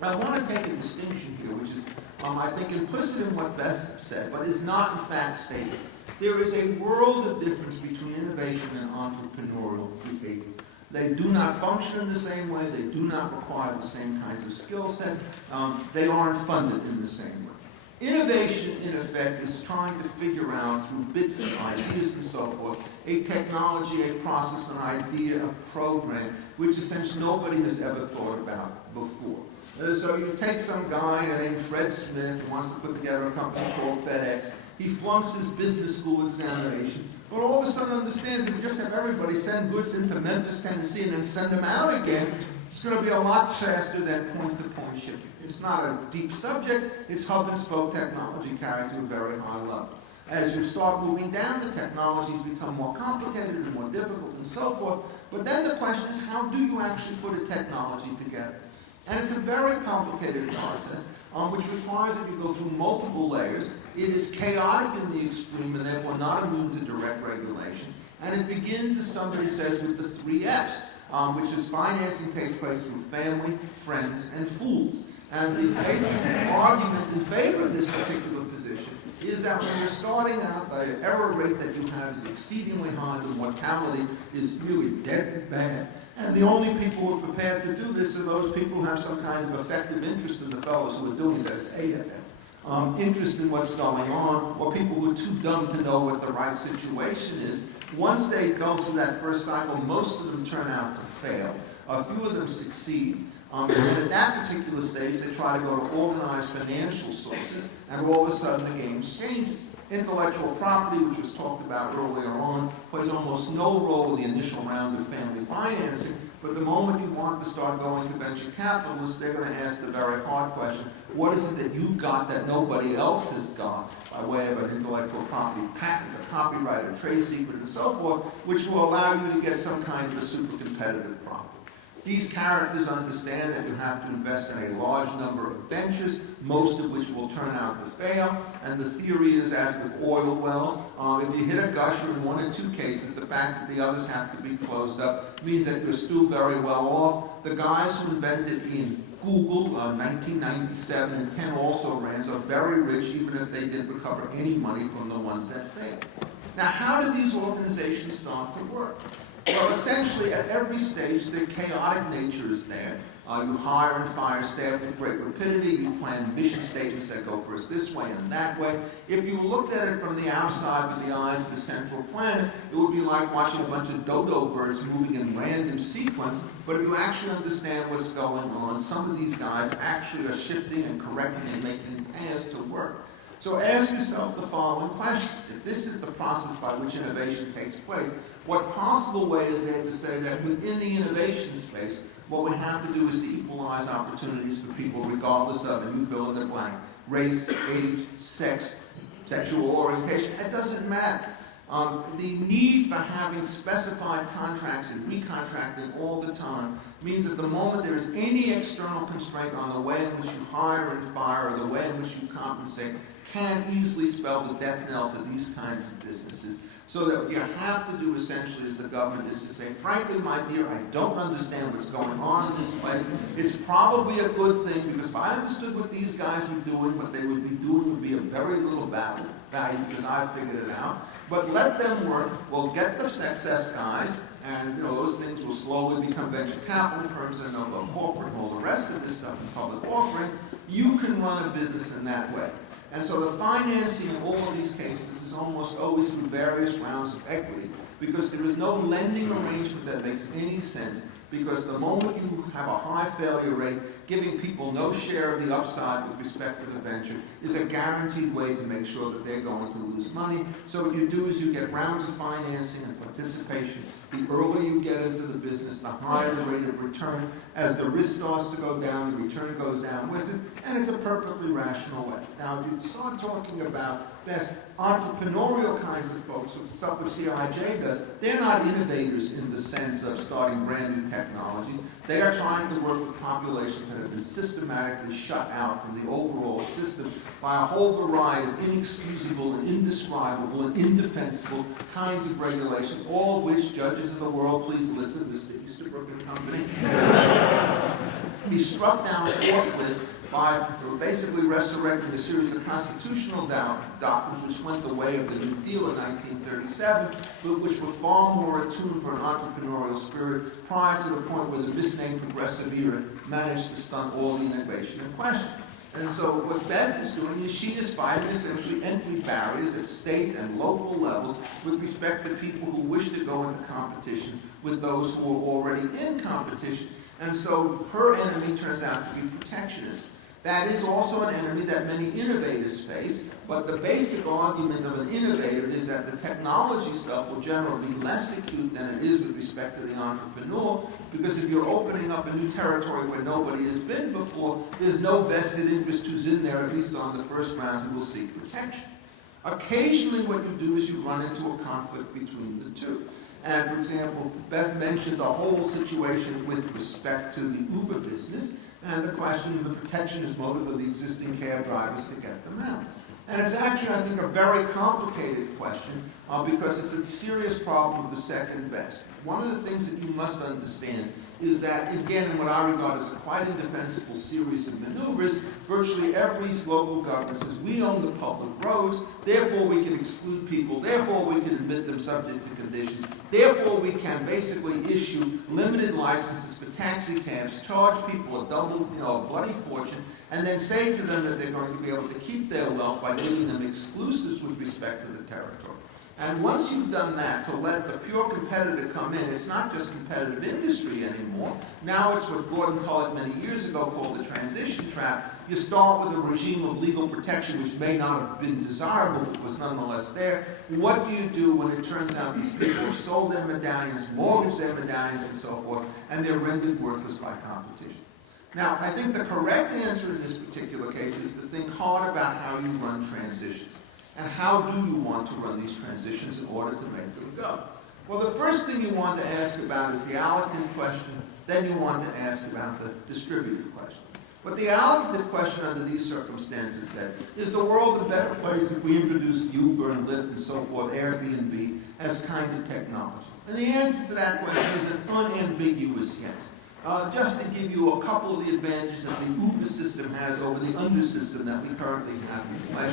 I want to take a distinction here, which is, I think, implicit in what Beth said, but is not in fact stated. There is a world of difference between innovation and entrepreneurial behavior. They do not function in the same way. They do not require the same kinds of skill sets. They aren't funded in the same way. Innovation, in effect, is trying to figure out through bits and ideas and so forth, a technology, a process, an idea, a program, which essentially nobody has ever thought about before. So you take some guy named Fred Smith who wants to put together a company called FedEx. He flunks his business school examination, but all of a sudden understands that you just have everybody send goods into Memphis, Tennessee, and then send them out again. It's going to be a lot faster than point-to-point shipping. It's not a deep subject. It's hub-and-spoke technology carried to a very high level. As you start moving down, the technologies become more complicated and more difficult and so forth. But then the question is, how do you actually put a technology together? And it's a very complicated process, which requires that you go through multiple layers. It is chaotic in the extreme and therefore not immune to direct regulation. And it begins, as somebody says, with the 3 F's, which is financing takes place through family, friends, and fools. And the basic argument in favor of this particular position is that when you're starting out, the error rate that you have is exceedingly high, the mortality is really deadly bad. And the only people who are prepared to do this are those people who have some kind of effective interest in the fellows who are doing it, as AFF. Interest in what's going on, or people who are too dumb to know what the right situation is. Once they go through that first cycle, most of them turn out to fail. A few of them succeed. And at that particular stage, they try to go to organized financial sources, and all of a sudden the game changes. Intellectual property, which was talked about earlier on, plays almost no role in the initial round of family financing, but the moment you want to start going to venture capitalists, they're going to ask the very hard question, what is it that you've got that nobody else has got by way of an intellectual property patent, a copyright, a trade secret, and so forth, which will allow you to get some kind of a super competitive profit. These characters understand that you have to invest in a large number of ventures, most of which will turn out to fail. And the theory is, as with oil wells, if you hit a gusher in 1 or 2 cases, the fact that the others have to be closed up means that you're still very well off. The guys who invented in Google, 1997 and 10 also rans, are very rich, even if they didn't recover any money from the ones that failed. Now, how do these organizations start to work? Well, essentially, at every stage, the chaotic nature is there. You hire and fire staff with great rapidity. You plan mission statements that go first this way and that way. If you looked at it from the outside with the eyes of the central planet, it would be like watching a bunch of dodo birds moving in random sequence. But if you actually understand what's going on, some of these guys actually are shifting and correcting and making paths to work. So ask yourself the following question. If this is the process by which innovation takes place, what possible way is there to say that within the innovation space, what we have to do is to equalize opportunities for people regardless of, and you fill in the blank, race, age, sex, sexual orientation, it doesn't matter. The need for having specified contracts and recontracting all the time means that the moment there is any external constraint on the way in which you hire and fire or the way in which you compensate can easily spell the death knell to these kinds of businesses. So that what you have to do essentially as the government is to say, frankly, my dear, I don't understand what's going on in this place. It's probably a good thing because if I understood what these guys were doing, what they would be doing would be of very little value because I figured it out. But let them work. We'll get the success guys, and those things will slowly become venture capital firms, and they'll go corporate and all the rest of this stuff in public offering. You can run a business in that way. And so the financing in all of these cases is almost always through various rounds of equity, because there is no lending arrangement that makes any sense, because the moment you have a high failure rate, giving people no share of the upside with respect to the venture is a guaranteed way to make sure that they're going to lose money. So what you do is you get rounds of financing and participation. The earlier you get into the business, the higher the rate of return. As the risk starts to go down, the return goes down with it, and it's a perfectly rational way. Now, if you start talking about entrepreneurial kinds of folks, stuff which the IJ does, they're not innovators in the sense of starting brand new technologies. They are trying to work with populations that have been systematically shut out from the overall system by a whole variety of inexcusable and indescribable and indefensible kinds of regulations, all of which judges of the world, please listen, Mr. Easterbrook and Company, be struck down forthwith by basically resurrecting a series of constitutional doctrines which went the way of the New Deal in 1937, but which were far more attuned for an entrepreneurial spirit prior to the point where the misnamed progressive era managed to stunt all the innovation in question. And so what Beth is doing is she is fighting essentially entry barriers at state and local levels with respect to people who wish to go into competition with those who are already in competition. And so her enemy turns out to be protectionist. That is also an enemy that many innovators face, but the basic argument of an innovator is that the technology stuff will generally be less acute than it is with respect to the entrepreneur, because if you're opening up a new territory where nobody has been before, there's no vested interest who's in there, at least on the first round, who will seek protection. Occasionally what you do is you run into a conflict between the two. And for example, Beth mentioned the whole situation with respect to the Uber business, and the question of the protectionist motive of the existing cab drivers to get them out. And it's actually, I think, a very complicated question because it's a serious problem of the second best. One of the things that you must understand is that, again, in what I regard as a quite indefensible series of maneuvers, virtually every local government says, we own the public roads, therefore we can exclude people, therefore we can admit them subject to conditions, therefore we can basically issue limited licenses for taxi cabs, charge people a double, a bloody fortune, and then say to them that they're going to be able to keep their wealth by giving them exclusives with respect to the territory. And once you've done that, to let the pure competitor come in, it's not just competitive industry anymore. Now it's what Gordon Tullock many years ago called the transition trap. You start with a regime of legal protection which may not have been desirable, but was nonetheless there. What do you do when it turns out these people have sold their medallions, mortgaged their medallions, and so forth, and they're rendered worthless by competition? Now, I think the correct answer in this particular case is to think hard about how you run transitions. And how do you want to run these transitions in order to make them go? Well, the first thing you want to ask about is the allocative question, then you want to ask about the distributive question. What the allocative question under these circumstances said, is the world a better place if we introduce Uber and Lyft and so forth, Airbnb, as kind of technology? And the answer to that question is an unambiguous yes. Just to give you a couple of the advantages that the Uber system has over the under system that we currently have in play,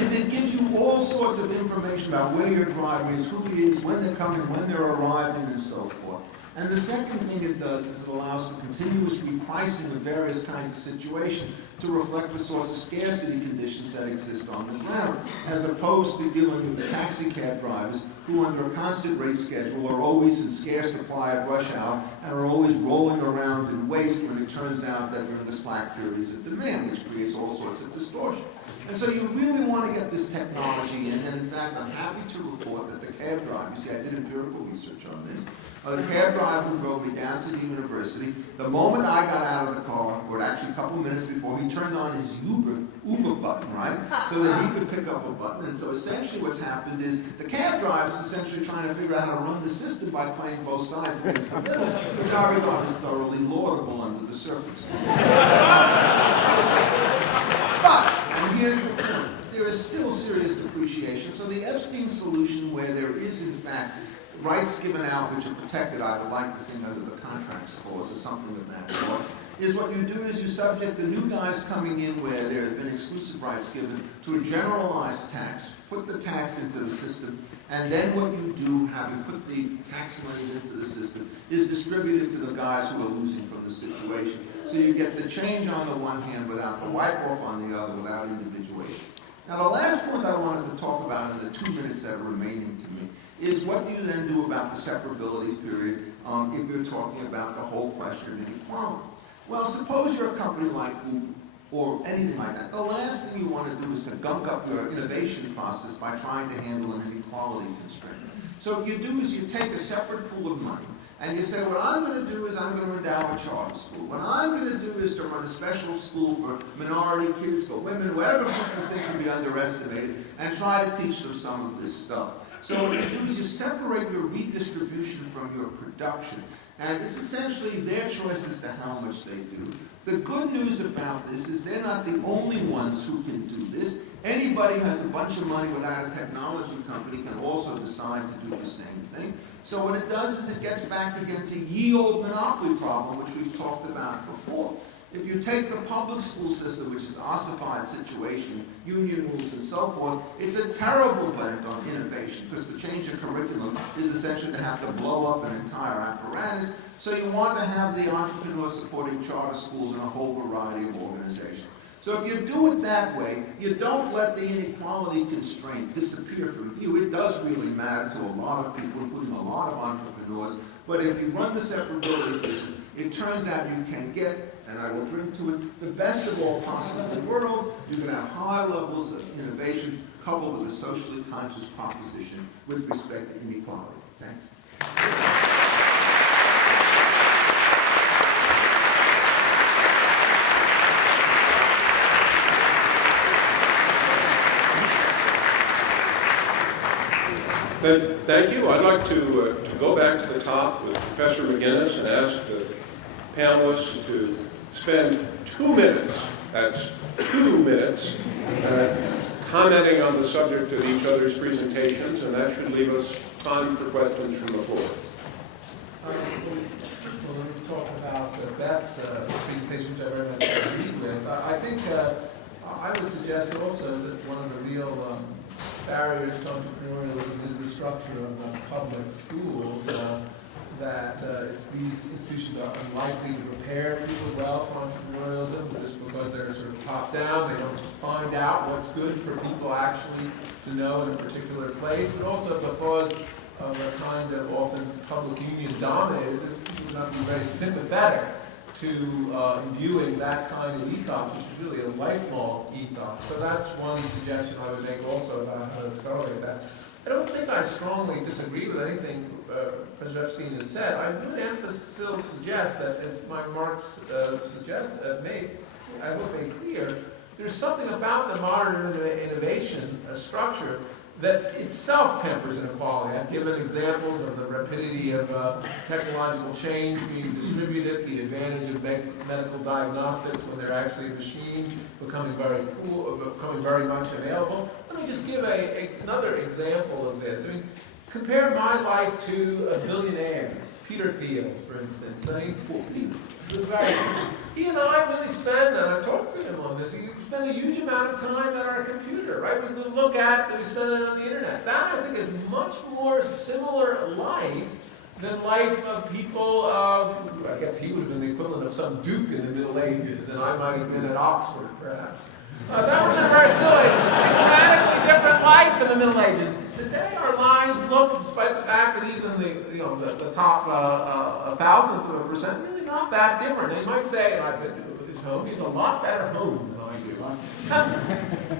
is it gives you all sorts of information about where your driver is, who he is, when they're coming, when they're arriving, and so forth. And the second thing it does is it allows for continuous repricing of various kinds of situations to reflect the sorts of scarcity conditions that exist on the ground, as opposed to dealing with the taxi cab drivers who under a constant rate schedule are always in scarce supply at rush hour and are always rolling around in waste when it turns out that they're in the slack periods of demand, which creates all sorts of distortion. And so you really want to get this technology in, and in fact, I'm happy to report that the cab driver, you see, I did empirical research on this, the cab driver who drove me down to the university, the moment I got out of the car, or actually a couple minutes before, he turned on his Uber button, right? So that he could pick up a button. And so essentially what's happened is the cab driver is essentially trying to figure out how to run the system by playing both sides against the middle, which I regard as thoroughly laudable under the surface. But, and here's the point, there is still serious depreciation. So the Epstein solution, where there is in fact rights given out which are protected, I would like to think under the contracts clause or something of that sort, is what you do is you subject the new guys coming in where there have been exclusive rights given to a generalized tax, put the tax into the system, and then what you do, having put the tax monies into the system, is distribute it to the guys who are losing from the situation. So you get the change on the one hand without the wipe-off on the other, without individuation. Now the last point I wanted to talk about in the 2 minutes that are remaining to me is what do you then do about the separability period if you're talking about the whole question of inequality. Well, suppose you're a company like Google or anything like that. The last thing you want to do is to gunk up your innovation process by trying to handle an inequality constraint. So what you do is you take a separate pool of money and you say, what I'm going to do is I'm going to endow a charter school. What I'm going to do is to run a special school for minority kids, for women, whatever people think can be underestimated, and try to teach them some of this stuff. So what you do is you separate your redistribution from your production. And it's essentially their choice as to how much they do. The good news about this is they're not the only ones who can do this. Anybody who has a bunch of money without a technology company can also decide to do the same thing. So what it does is it gets back again to ye old monopoly problem, which we've talked about before. If you take the public school system, which is an ossified situation, union rules and so forth, it's a terrible bent on innovation because to change a curriculum is essentially to have to blow up an entire apparatus. So you want to have the entrepreneur supporting charter schools and a whole variety of organizations. So if you do it that way, you don't let the inequality constraint disappear from view. It does really matter to a lot of people, including a lot of entrepreneurs. But if you run the separability business, it turns out you can get, and I will drink to it, the best of all possible worlds. You can have high levels of innovation coupled with a socially conscious proposition with respect to inequality. Thank you. Thank you. I'd like to go back to the top with Professor McGinnis and ask the panelists to spend 2 minutes, that's 2 minutes, commenting on the subject of each other's presentations, and that should leave us time for questions from the floor. Well, let me talk about Beth's presentation, which I very much agreed with. I think I would suggest also that one of the real barriers to entrepreneurialism is the structure of public schools, that these institutions are unlikely to prepare people well for entrepreneurialism just because they're sort of top down. They don't find out what's good for people actually to know in a particular place, but also because of a kind of often public union dominated, people would not be very sympathetic to imbuing that kind of ethos, which is really a lifelong ethos. So that's one suggestion I would make also about how to accelerate that. I don't think I strongly disagree with anything Professor Epstein has said. I would still suggest that, as my remarks I hope made clear, there's something about the modern innovation structure that itself tempers inequality. I've given examples of the rapidity of technological change being distributed, the advantage of medical diagnostics when they're actually machines becoming very much available. Let me just give another example of this. I mean, compare my life to a billionaire, Peter Thiel, for instance. I mean, he and I really spend, and I talked to him on this, he spend a huge amount of time at our computer, right? We look at, we spend it on the internet. That, I think, is much more similar life than life of people, I guess he would have been the equivalent of some duke in the Middle Ages, and I might have been at Oxford, perhaps. That would have been still a radically different life in the Middle Ages. Today, our lives look, despite the fact that he's in the top 1,000th of a percent, really not that different. And you might say, and I've been to his home, he's a lot better home than I do.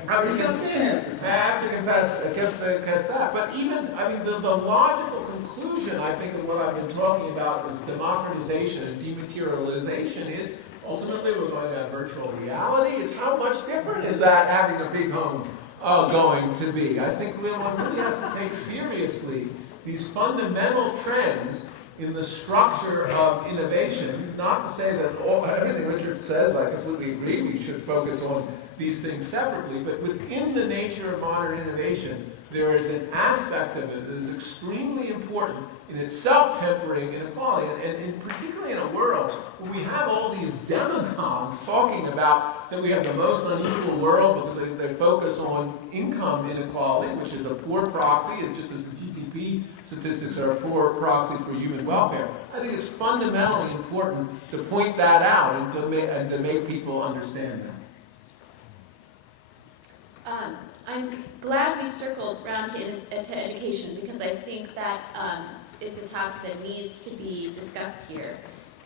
I have to confess that. But even, I mean, the logical conclusion, I think, of what I've been talking about is democratization and dematerialization is ultimately we're going to have virtual reality. It's how much different is that having a big home going to be? I think one really has to take seriously these fundamental trends in the structure of innovation. Not to say that everything Richard says, I completely agree, we should focus on these things separately, but within the nature of modern innovation, there is an aspect of it that is extremely important in its self-tempering inequality, and particularly in a world where we have all these demagogues talking about that we have the most unequal world because they focus on income inequality, which is a poor proxy, just as the GDP statistics are a poor proxy for human welfare. I think it's fundamentally important to point that out and to make people understand that. I'm glad we circled around to education, because I think that is a topic that needs to be discussed here.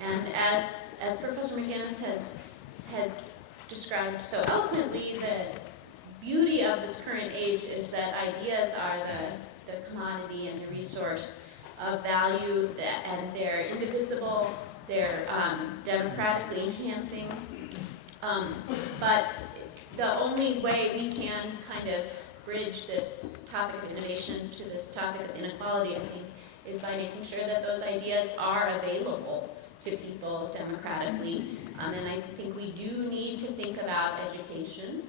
And as Professor McGinnis has described so eloquently, the beauty of this current age is that ideas are the commodity and the resource of value, and they're indivisible, they're democratically enhancing. But the only way we can kind of bridge this topic of innovation to this topic of inequality, I think, is by making sure that those ideas are available to people democratically. And I think we do need to think about education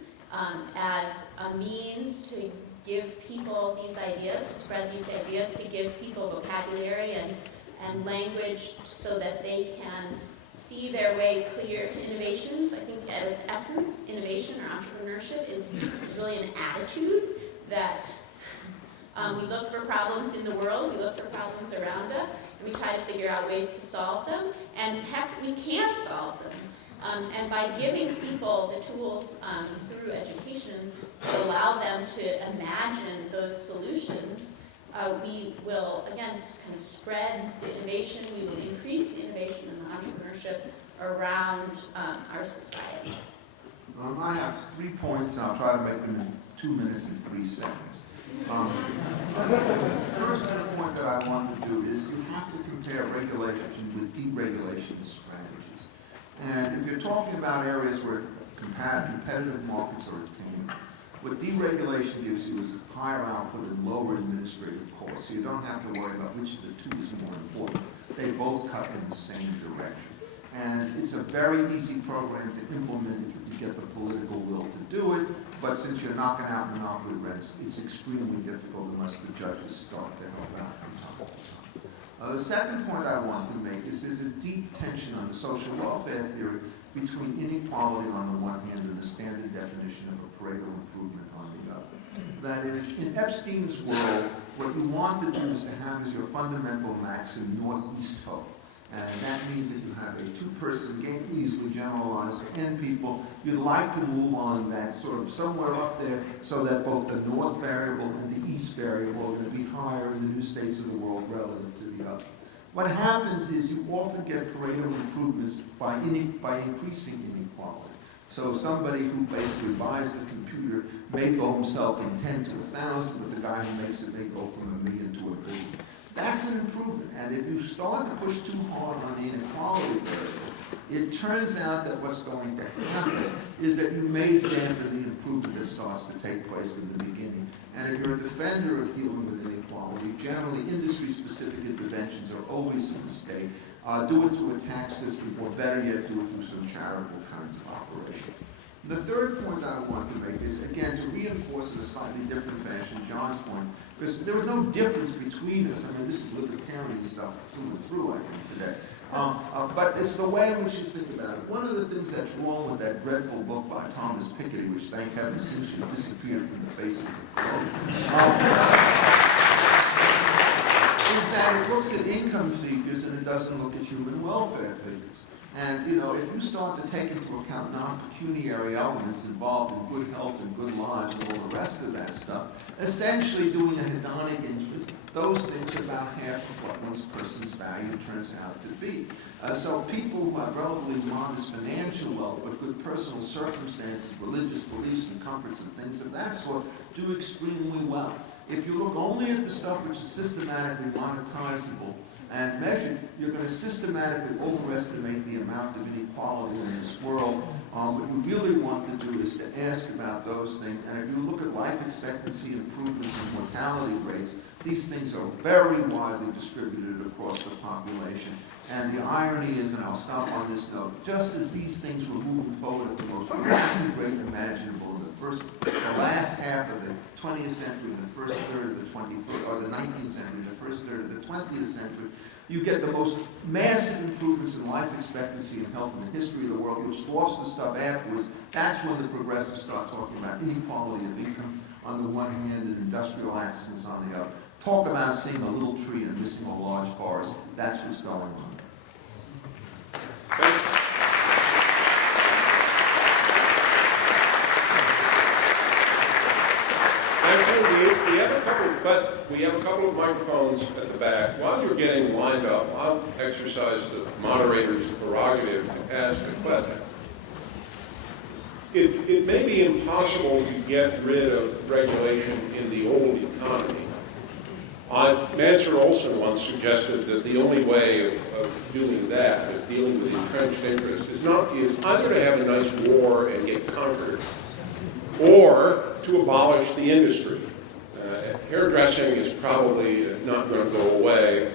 as a means to give people these ideas, to spread these ideas, to give people vocabulary and language so that they can see their way clear to innovations. I think at its essence, innovation or entrepreneurship is really an attitude that we look for problems in the world, we look for problems around us, and we try to figure out ways to solve them, and heck, we can solve them. And by giving people the tools through education to allow them to imagine those solutions, we will, again, kind of spread the innovation, we will increase the innovation and the entrepreneurship around our society. I have 3 points, and I'll try to make them in 2 minutes and 3 seconds. First point that I want to do is you have to compare regulation with deregulation strategies. And if you're talking about areas where competitive markets are attainable, what deregulation gives you is a higher output and lower administrative costs. So you don't have to worry about which of the two is more important. They both cut in the same direction. And it's a very easy program to implement if you get the political will to do it. But since you're knocking out monopoly rents, it's extremely difficult unless the judges start to help out from time to time. The second point I want to make is there's a deep tension under social welfare theory between inequality on the one hand and the standard definition of a Pareto improvement on the other. That is, in Epstein's world, what you want to do is to have as your fundamental maxim northeast hope. And that means that you have a two-person game, easily generalized to n people. You'd like to move on that sort of somewhere up there so that both the north variable and the east variable are going to be higher in the new states of the world relative to the other. What happens is you often get Pareto improvements by increasing inequality. So somebody who basically buys the computer may go himself in 10 to 1,000, but the guy who makes it may go from 1 million to 1 billion. That's an improvement. And if you start to push too hard on the inequality variable, it turns out that what's going to happen is that you may dampen the improvement that starts to take place in the beginning. And if you're a defender of dealing with inequality, generally industry-specific interventions are always a mistake. Do it through a tax system, or better yet, do it through some charitable kinds of operations. The third point I want to make is, again, to reinforce in a slightly different fashion John's point, because there was no difference between us. I mean, this is libertarian stuff through and through, I think, today. But it's the way in which you think about it. One of the things that's wrong with that dreadful book by Thomas Piketty, which thank heaven seems to have disappeared from the face of the globe, is that it looks at income figures and it doesn't look at human welfare figures. And, you know, if you start to take into account non-pecuniary elements involved in good health and good lives and all the rest of that stuff, essentially doing a hedonic interest, those things are about half of what most person's value turns out to be. So people who have relatively modest financial wealth but good personal circumstances, religious beliefs and comforts and things of that sort do extremely well. If you look only at the stuff which is systematically monetizable and measured, you're going to systematically overestimate the amount of inequality in this world. What you really want to do is to ask about those things. And if you look at life expectancy improvements and mortality rates, these things are very widely distributed across the population. And the irony is, and I'll stop on this note, just as these things were moving forward at the most rapid rate imaginable in the last half of the 20th century and the first third of the 21st, or the 19th century and the first third of the 20th century, you get the most massive improvements in life expectancy and health in the history of the world, which dwarfs the stuff afterwards. That's when the progressives start talking about inequality of income on the one hand and industrial accidents on the other. Talk about seeing a little tree and missing a large forest. That's what's going on. Actually, we have a couple of microphones at the back. While you're getting lined up, I'll exercise the moderator's prerogative to ask a question. It may be impossible to get rid of regulation in the old economy. Mansur Olson once suggested that the only way of doing that, of dealing with entrenched interest, is either to have a nice war and get conquered, or to abolish the industry. Hairdressing is probably not going to go away,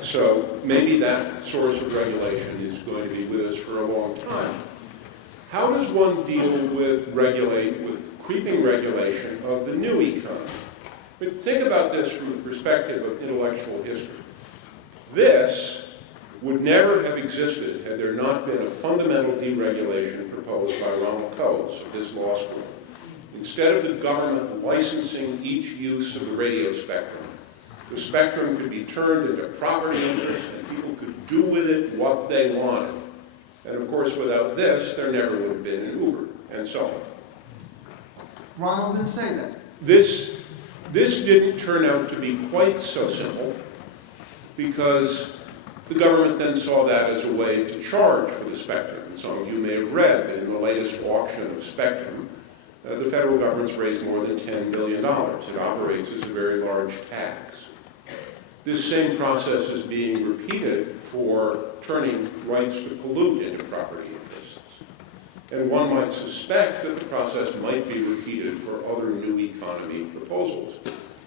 so maybe that source of regulation is going to be with us for a long time. How does one deal with creeping regulation of the new economy? But think about this from the perspective of intellectual history. This would never have existed had there not been a fundamental deregulation proposed by Ronald Coase of this law school. Instead of the government licensing each use of the radio spectrum, the spectrum could be turned into property interest and people could do with it what they wanted. And of course, without this, there never would have been an Uber, and so on. Ronald didn't say that. This didn't turn out to be quite so simple, because the government then saw that as a way to charge for the spectrum. And some of you may have read that in the latest auction of spectrum, the federal government's raised more than $10 billion. It operates as a very large tax. This same process is being repeated for turning rights to pollute into property interests. And one might suspect that the process might be repeated for other new economy proposals.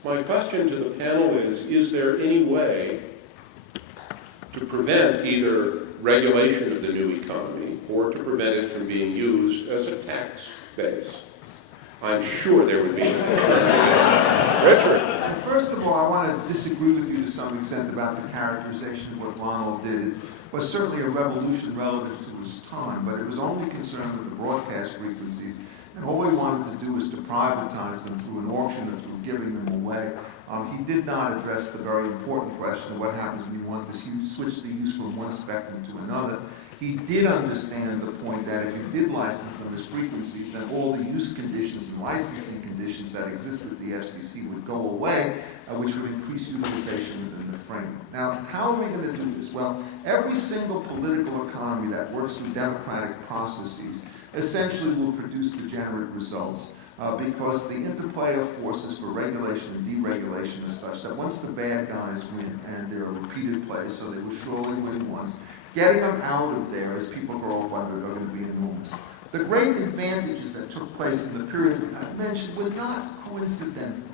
My question to the panel is there any way to prevent either regulation of the new economy or to prevent it from being used as a tax base? I'm sure there would be. Richard. First of all, I want to disagree with you to some extent about the characterization of what Ronald did. It was certainly a revolution relative to his time, but it was only concerned with the broadcast frequencies, and all we wanted to do was to privatize them through an auction or through giving them away. He did not address the very important question of what happens when you want to switch the use from one spectrum to another. He did understand the point that if you did license some of his frequencies, then all the use conditions and licensing conditions that exist with the FCC would go away, which would increase utilization within the framework. Now, how are we going to do this? Well, every single political economy that works through democratic processes essentially will produce degenerate results because the interplay of forces for regulation and deregulation is such that once the bad guys win, and there are repeated plays, so they will surely win once, getting them out of there as people grow up under are going to be enormous. The great advantages that took place in the period I mentioned were not coincidental,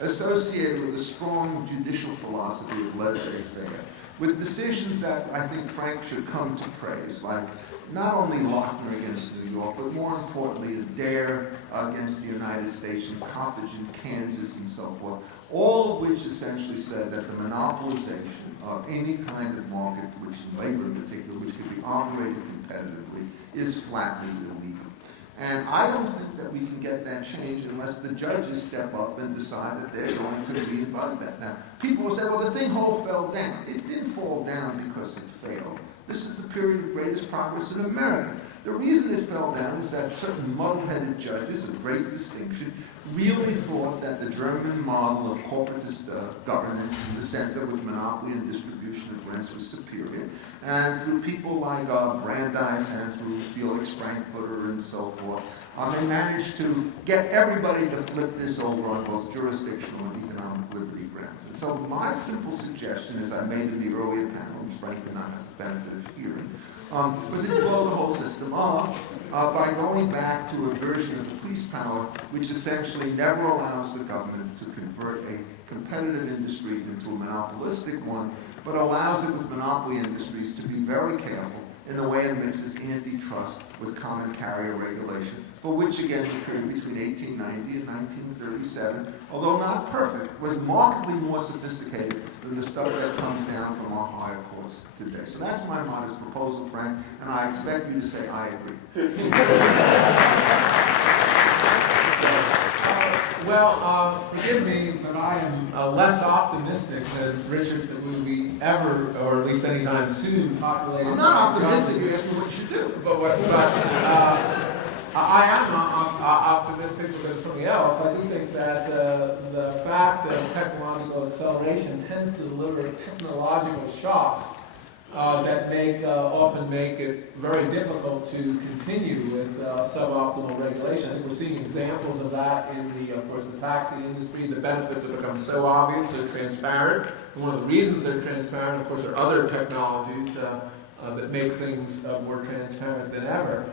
associated with a strong judicial philosophy of laissez-faire, with decisions that I think Frank should come to praise, like not only Lochner against New York, but more importantly, Adair against the United States and Coppage in Kansas and so forth, all of which essentially said that the monopolization of any kind of market, which in labor in particular, which can be operated competitively, is flatly illegal. And I don't think that we can get that change unless the judges step up and decide that they're going to rebut that. Now, people will say, well, the thing whole fell down. It didn't fall down because it failed. This is the period of greatest progress in America. The reason it fell down is that certain muddle-headed judges of great distinction really thought that the German model of corporatist governance in the center with monopoly and distribution of rents was superior. And through people like Brandeis and through Felix Frankfurter and so forth, they managed to get everybody to flip this over on both jurisdictional and economic liberty grounds. And so my simple suggestion, as I made in the earlier panel, which Frank and I have the benefit of hearing, was to blow the whole system up by going back to a version of the police power which essentially never allows the government to convert a competitive industry into a monopolistic one, but allows it with monopoly industries to be very careful in the way it mixes antitrust with common carrier regulation, for which, again, the period between 1890 and 1937, although not perfect, was markedly more sophisticated than the stuff that comes down from our higher courts today. So that's my modest proposal, Frank, and I expect you to say I agree. Forgive me, but I am less optimistic than Richard that we will be ever, or at least anytime soon, populated. I'm not optimistic. You asked me what you should do. I am optimistic because of something else. I do think that the fact that technological acceleration tends to deliver technological shocks that often make it very difficult to continue with suboptimal regulation. I think we're seeing examples of that in of course, the taxi industry. The benefits have become so obvious, they're transparent. And one of the reasons they're transparent, of course, are other technologies that make things more transparent than ever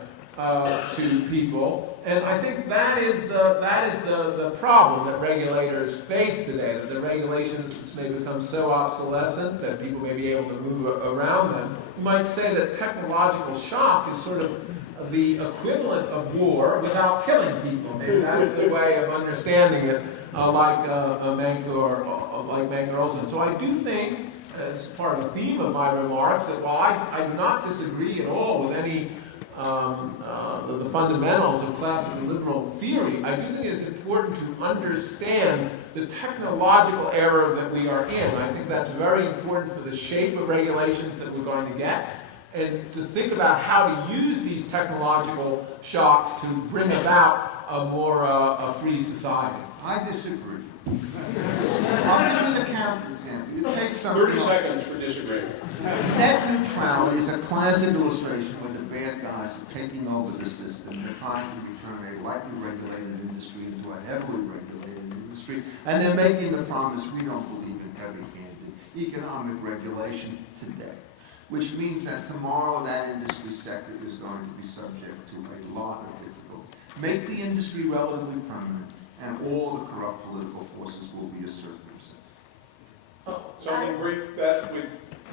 to people. And I think that is the problem that regulators face today, that the regulations may become so obsolescent that people may be able to move around them. You might say that technological shock is sort of the equivalent of war without killing people. Maybe that's the way of understanding it, like Menger Olson. So I do think, as part of the theme of my remarks, that while I do not disagree at all with any the fundamentals of classical liberal theory, I do think it is important to understand the technological era that we are in. I think that's very important for the shape of regulations that we're going to get, and to think about how to use these technological shocks to bring about a more free society. I disagree. I'll give you the counter example. It takes something 30 seconds for disagreement. Net neutrality is a classic illustration where the bad guys are taking over the system. They're trying to return a lightly regulated industry into a heavily regulated industry, and they're making the promise we don't believe in heavy-handed economic regulation today, which means that tomorrow that industry sector is going to be subject to a lot of difficulty. Make the industry relatively permanent, and all the corrupt political forces will be asserting themselves. Something brief, Beth?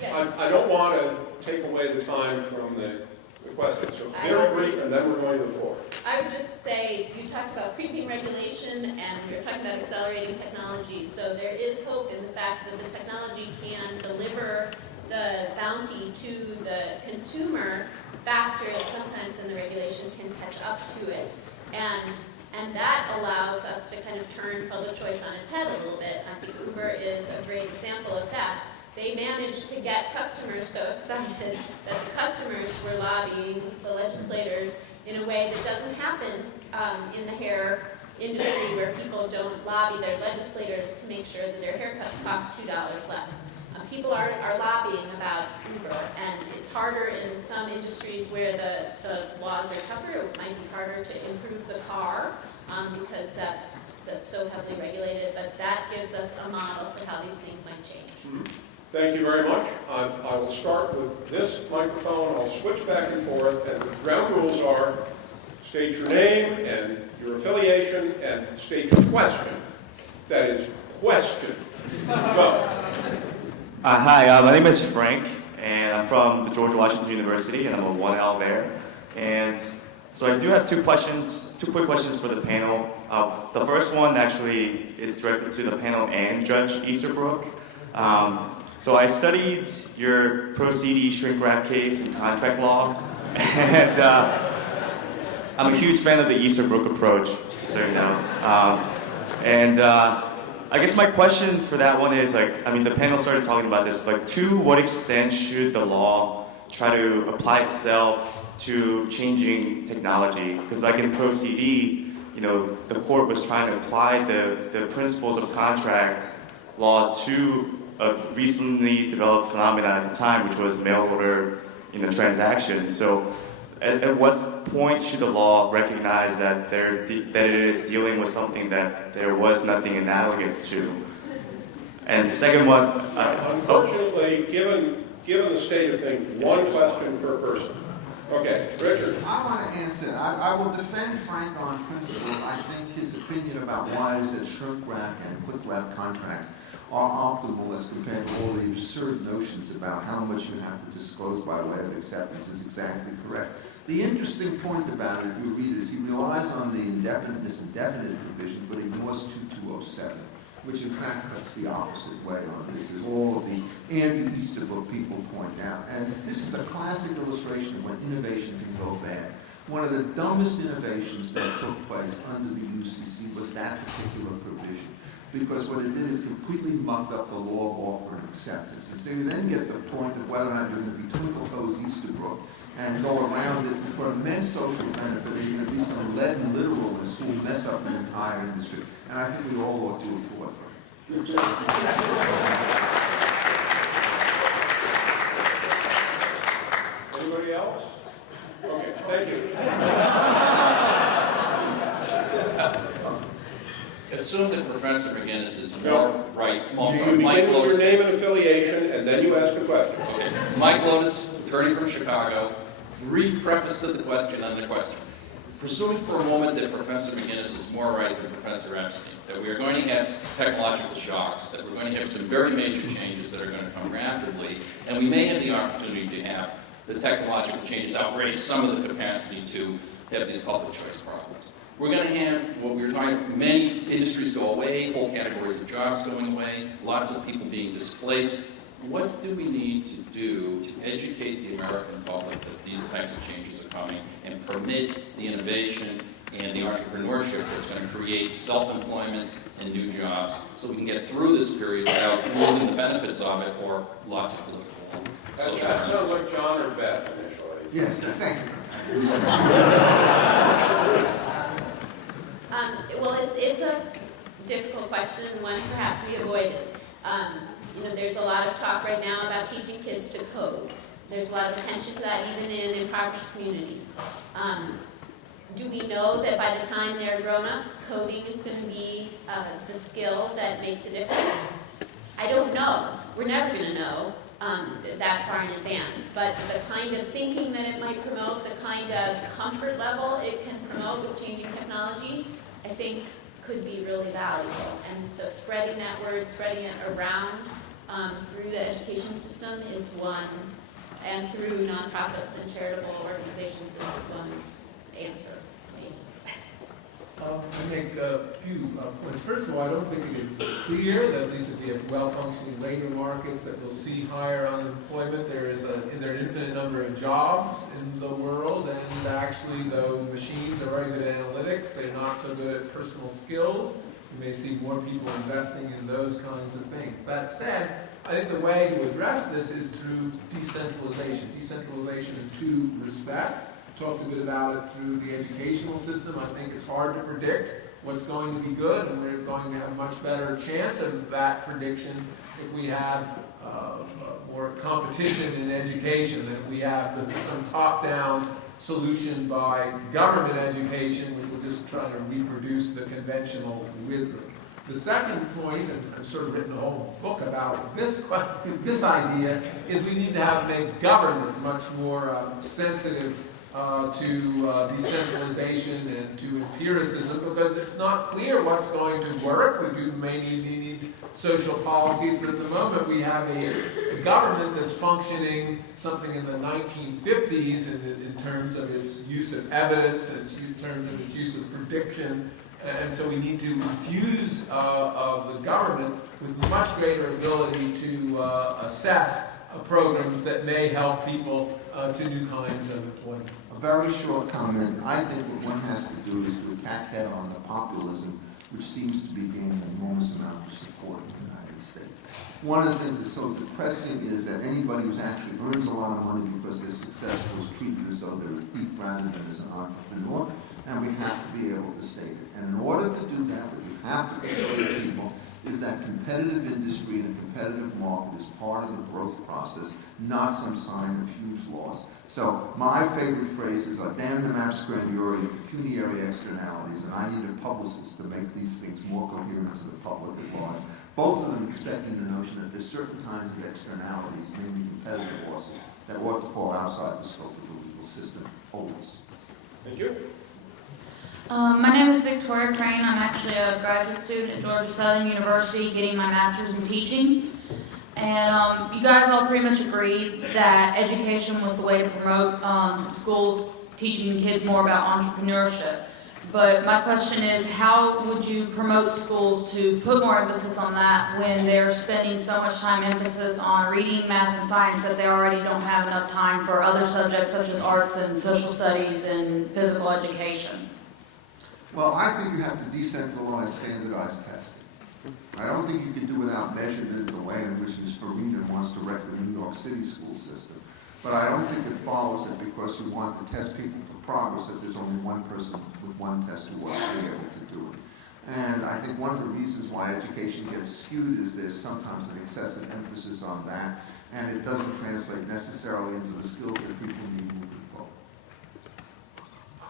Yes. I don't want to take away the time from the question, so very brief, and then we're going to the floor. I would just say, you talked about creeping regulation, and we were talking about accelerating technology. So there is hope in the fact that the technology can deliver the bounty to the consumer faster sometimes than the regulation can catch up to it. And that allows us to kind of turn public choice on its head a little bit. I think Uber is a great example of that. They managed to get customers so excited that the customers were lobbying the legislators in a way that doesn't happen in the hair industry, where people don't lobby their legislators to make sure that their haircuts cost $2 less. People are lobbying about Uber, and it's harder in some industries where the laws are tougher. It might be harder to improve the car because that's so heavily regulated, but that gives us a model for how these things might change. Mm-hmm. Thank you very much. I will start with this microphone. I'll switch back and forth, and the ground rules are state your name and your affiliation and state your question. That is, question. Go. Hi, my name is Frank, and I'm from the George Washington University, and I'm a 1L there. And so I do have two quick questions for the panel. The first one actually is directed to the panel and Judge Easterbrook. So I studied your pro-CD shrink wrap case in contract law, and I'm a huge fan of the Easterbrook approach, so you know. I guess my question for that one is, the panel started talking about this, to what extent should the law try to apply itself to changing technology? Because in pro-CD, the court was trying to apply the principles of contract law to a recently developed phenomenon at the time, which was mail order transactions. So at what point should the law recognize that it is dealing with something that there was nothing analogous to? And the second one... Unfortunately, given the state of things, one question per person. Okay, Richard. I want to answer. I will defend Frank on principle. I think his opinion about why is it shrink wrap and quick wrap contracts are optimal as compared to all the absurd notions about how much you have to disclose by way of acceptance is exactly correct. The interesting point about it, if you read it, is he relies on the indefiniteness and definite provision, but ignores 2207, which in fact cuts the opposite way on this, as all of the anti-Easterbrook people point out. And this is a classic illustration of when innovation can go bad. One of the dumbest innovations that took place under the UCC was that particular provision, because what it did is completely mucked up the law of offer and acceptance. And so you then get the point of whether or not you're going to be Twinkle Toes Easterbrook and go around it for immense social benefit, or you're going to be some leaden literalists who will mess up an entire industry. And I think we all ought to applaud for it. Good job. Anybody else? Okay, thank you. Assume that Professor McGinnis is No. more right. Oh, I'm You sorry, Mike begin with your Lotus. name and affiliation, and then you ask a question. Okay. Mike Lotus, attorney from Chicago. Brief preface to the question and the question. Presuming for a moment that Professor McGinnis is more right than Professor Epstein, that we are going to have technological shocks, that we're going to have some very major changes that are going to come rapidly, and we may have the opportunity to have the technological changes outweigh some of the capacity to have these public choice problems. We're going to have what we were talking about, many industries go away, whole categories of jobs going away, lots of people being displaced. What do we need to do to educate the American public that these types of changes are coming and permit the innovation and the entrepreneurship that's going to create self-employment and new jobs so we can get through this period without losing the benefits of it or lots of political social That harm? sounds like John or Beth initially. Yes, thank you. Well, it's a difficult question, and one perhaps we avoided. There's a lot of talk right now about teaching kids to code. There's a lot of attention to that even in impoverished communities. Do we know that by the time they're grown-ups, coding is going to be the skill that makes a difference? I don't know. We're never going to know that far in advance. But the kind of thinking that it might promote, the kind of comfort level it can promote with changing technology, I think could be really valuable. And so spreading that word, spreading it around through the education system is one, and through nonprofits and charitable organizations is one answer. I make a few points. First of all, I don't think it is clear that at least if we have well-functioning labor markets that we'll see higher unemployment. There is an infinite number of jobs in the world, and actually, though machines are very good at analytics, they're not so good at personal skills. You may see more people investing in those kinds of things. That said, I think the way to address this is through decentralization. Decentralization in two respects. Talked a bit about it through the educational system. I think it's hard to predict what's going to be good, and we're going to have a much better chance of that prediction if we have more competition in education, that we have some top-down solution by government education, which will just try to reproduce the conventional wisdom. The second point, and I've sort of written a whole book about this idea, is we need to make government much more sensitive to decentralization and to empiricism, because it's not clear what's going to work. We may need social policies, but at the moment we have a government that's functioning something in the 1950s in terms of its use of evidence, in terms of its use of prediction, and so we need to infuse the government with much greater ability to assess programs that may help people to new kinds of employment. A very short comment. I think what one has to do is to attack head on the populism, which seems to be gaining an enormous amount of support in the United States. One of the things that's so depressing is that anybody who actually earns a lot of money because they're successful is treated as though they're a thief rather than as an entrepreneur, and we have to be able to state it. And in order to do that, what you have to persuade people is that competitive industry and a competitive market is part of the growth process, not some sign of huge loss. So my favorite phrase is addendum abscrandiori, pecuniary externalities, and I need a publicist to make these things more coherent to the public at large. Both of them expecting the notion that there's certain kinds of externalities, mainly competitive losses, that ought to fall outside the scope of the legal system, always. Thank you. My name is Victoria Crane. I'm actually a graduate student at Georgia Southern University getting my master's in teaching. And you guys all pretty much agreed that education was the way to promote schools teaching kids more about entrepreneurship. But my question is, how would you promote schools to put more emphasis on that when they're spending so much time emphasis on reading, math, and science that they already don't have enough time for other subjects such as arts and social studies and physical education? Well, I think you have to decentralize standardized testing. I don't think you can do without measurement in the way in which Ms. Farina wants to wreck the New York City school system. But I don't think it follows that because you want to test people for progress that there's only one person with one test who will be able to do it. And I think one of the reasons why education gets skewed is there's sometimes an excessive emphasis on that, and it doesn't translate necessarily into the skills that people need moving forward.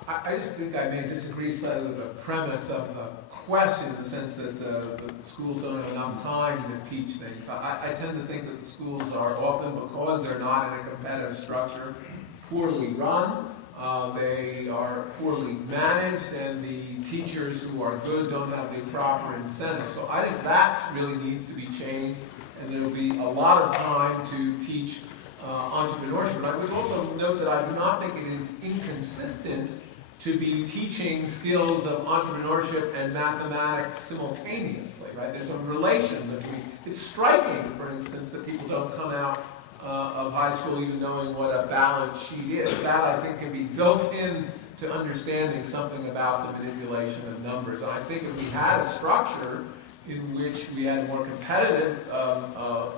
I just think I may disagree slightly with the premise of the question in the sense that the schools don't have enough time to teach things. I tend to think that the schools are often, because they're not in a competitive structure, poorly run. They are poorly managed, and the teachers who are good don't have the proper incentive. So I think that really needs to be changed, and there will be a lot of time to teach entrepreneurship. But I would also note that I do not think it is inconsistent to be teaching skills of entrepreneurship and mathematics simultaneously, right? There's a relation between, it's striking, for instance, that people don't come out of high school even knowing what a balance sheet is. That, I think, can be built in to understanding something about the manipulation of numbers. And I think if we had a structure in which we had a more competitive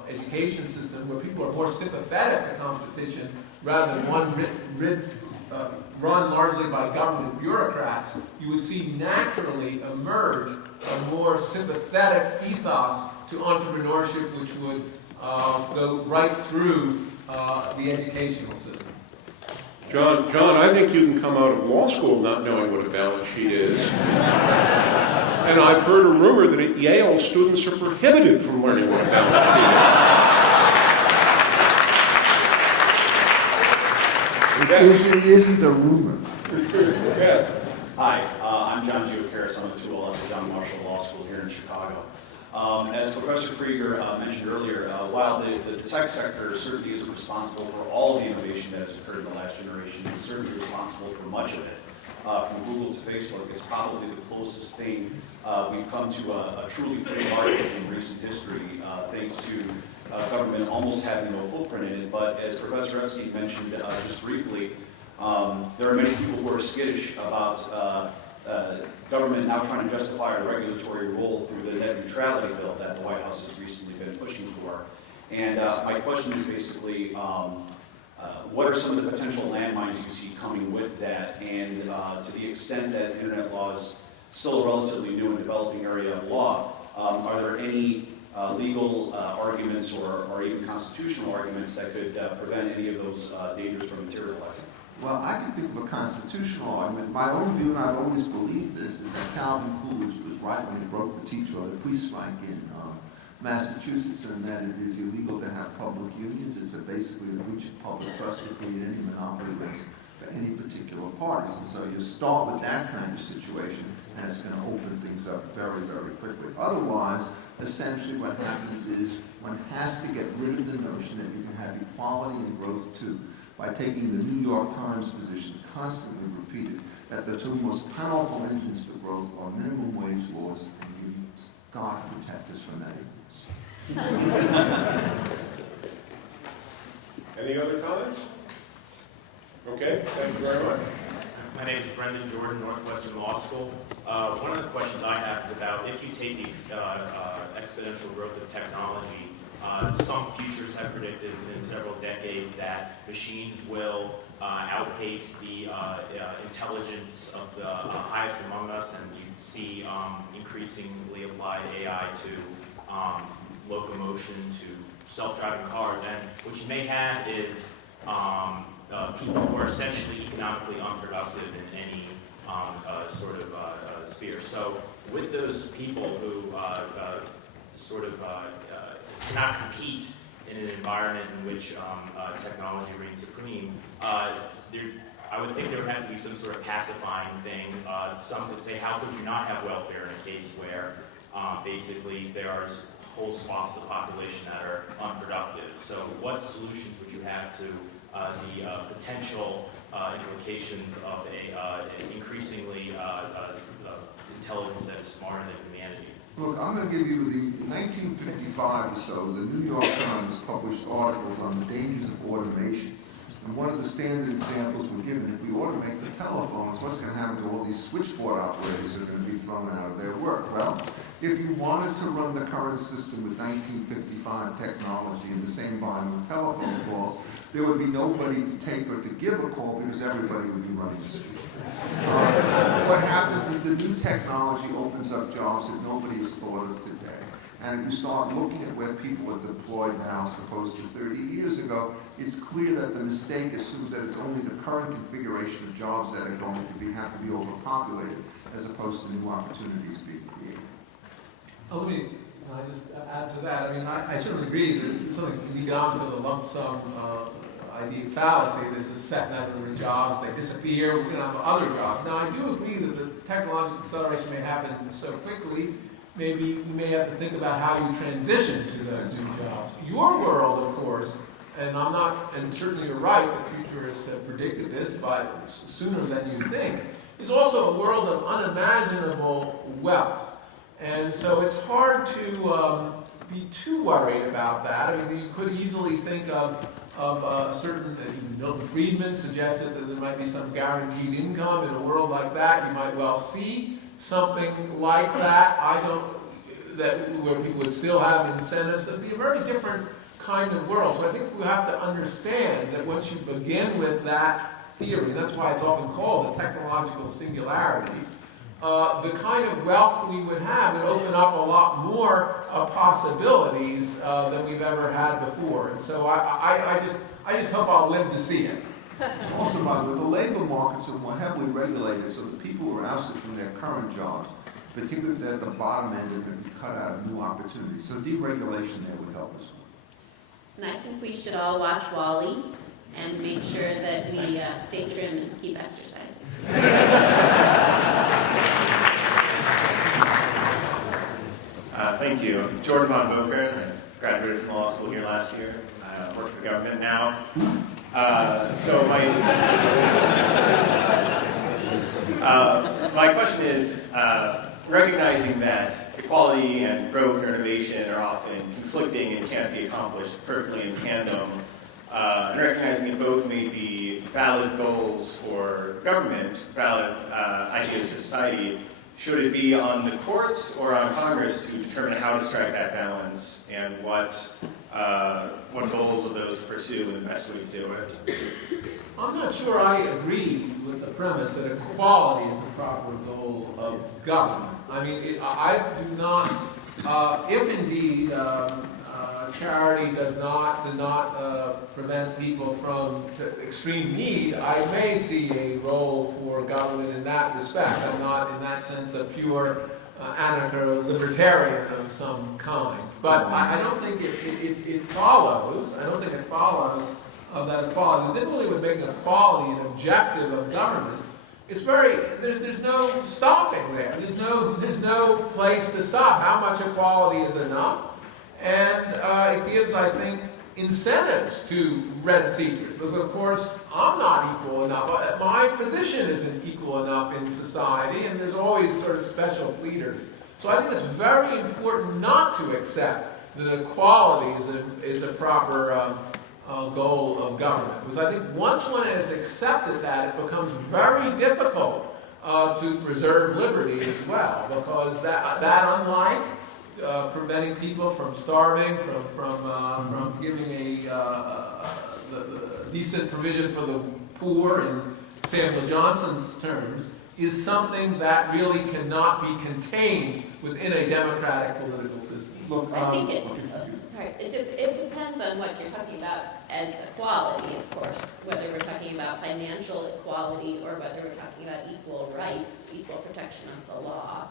education system where people are more sympathetic to competition rather than one run largely by government bureaucrats, you would see naturally emerge a more sympathetic ethos to entrepreneurship, which would go right through the educational system. John, I think you can come out of law school not knowing what a balance sheet is. And I've heard a rumor that at Yale, students are prohibited from learning what a balance sheet is. It isn't a rumor. Yeah. Hi, I'm John Giocaris. I'm a 2L at the John Marshall Law School here in Chicago. As Professor Kregor mentioned earlier, while the tech sector certainly isn't responsible for all the innovation that has occurred in the last generation, it's certainly responsible for much of it. From Google to Facebook, it's probably the closest thing we've come to a truly free market in recent history, thanks to government almost having no footprint in it. But as Professor Epstein mentioned just briefly, there are many people who are skittish about government now trying to justify a regulatory role through the net neutrality bill that the White House has recently been pushing for. And my question is basically, what are some of the potential landmines you see coming with that? And to the extent that internet law is still a relatively new and developing area of law, are there any legal arguments or even constitutional arguments that could prevent any of those dangers from materializing? Well, I can think of a constitutional argument. My own view, and I've always believed this, is that Calvin Coolidge was right when he broke the teeth or the Queensrÿche in Massachusetts, and that it is illegal to have public unions. It's basically a breach of public trust to create any monopoly risk for any particular parties. And so you start with that kind of situation, and it's going to open things up very, very quickly. Otherwise, essentially what happens is one has to get rid of the notion that you can have equality and growth too, by taking the New York Times position constantly repeated that the two most powerful engines for growth are minimum wage laws and unions. God protect us from that ignorance. Any other comments? Okay, thank you very much. My name is Brendan Jordan, Northwestern Law School. One of the questions I have is about if you take the exponential growth of technology, some futures have predicted in several decades that machines will outpace the intelligence of the highest among us, and you see increasingly applied AI to locomotion, to self-driving cars, and what you may have is people who are essentially economically unproductive in any sort of sphere. So with those people who cannot compete in an environment in which technology reigns supreme, I would think there would have to be some sort of pacifying thing. Some would say, how could you not have welfare in a case where basically there are whole swaths of the population that are unproductive? So what solutions would you have to the potential implications of an increasingly intelligence that is smarter than humanity? Look, I'm going to give you in 1955 or so, the New York Times published articles on the dangers of automation. And one of the standard examples were given, if we automate the telephones, what's going to happen to all these switchboard operators that are going to be thrown out of their work? Well, if you wanted to run the current system with 1955 technology and the same volume of telephone calls, there would be nobody to take or to give a call because everybody would be running the street. What happens is the new technology opens up jobs that nobody has thought of today. And if you start looking at where people are deployed now as opposed to 30 years ago, it's clear that the mistake assumes that it's only the current configuration of jobs that are going to have to be overpopulated as opposed to new opportunities being created. Let me just add to that. I mean, I certainly agree that it's something you need on to the lump sum idea fallacy. There's a set number of jobs, they disappear, we're going to have other jobs. Now, I do agree that the technological acceleration may happen so quickly, maybe you may have to think about how you transition to those new jobs. Your world, of course, and I'm not, and certainly you're right, the futurists have predicted this, but sooner than you think, is also a world of unimaginable wealth. And so it's hard to be too worried about that. I mean, you could easily think of certain, Milton Friedman suggested that there might be some guaranteed income in a world like that. You might well see something like that. Where people would still have incentives. It would be a very different kind of world. So I think we have to understand that once you begin with that theory, that's why it's often called the technological singularity, the kind of wealth we would have would open up a lot more possibilities than we've ever had before. And so I just hope I'll live to see it. Also, by the way, the labor markets are more heavily regulated, so the people who are ousted from their current jobs, particularly if they're at the bottom end, are going to be cut out of new opportunities. So deregulation there would help us. And I think we should all watch WALL-E and make sure that we stay trim and keep exercising. Thank you. I'm Jordan Von Boker. I graduated from law school here last year. I work for the government now. My question is, recognizing that equality and growth or innovation are often conflicting and can't be accomplished perfectly in tandem, and recognizing that both may be valid goals for government, valid ideas for society, should it be on the courts or on Congress to determine how to strike that balance and what goals of those to pursue and the best way to do it? I'm not sure I agree with the premise that equality is the proper goal of government. I mean, I do not, if indeed charity does not prevent people from extreme need, I may see a role for government in that respect. I'm not, in that sense, a pure anarcho-libertarian of some kind. But I don't think it follows. I don't think it follows that equality. Literally, with making equality an objective of government, it's there's no stopping there. There's no place to stop. How much equality is enough? And it gives, I think, incentives to rent seekers. Because, of course, I'm not equal enough. My position isn't equal enough in society, and there's always sort of special pleaders. So I think it's very important not to accept that equality is a proper goal of government. Because I think once one has accepted that, it becomes very difficult to preserve liberty as well. Because that unlike preventing people from starving, from giving the decent provision for the poor in Samuel Johnson's terms, is something that really cannot be contained within a democratic political system. Look, I think it depends on what you're talking about as equality, of course, whether we're talking about financial equality or whether we're talking about equal rights, equal protection of the law.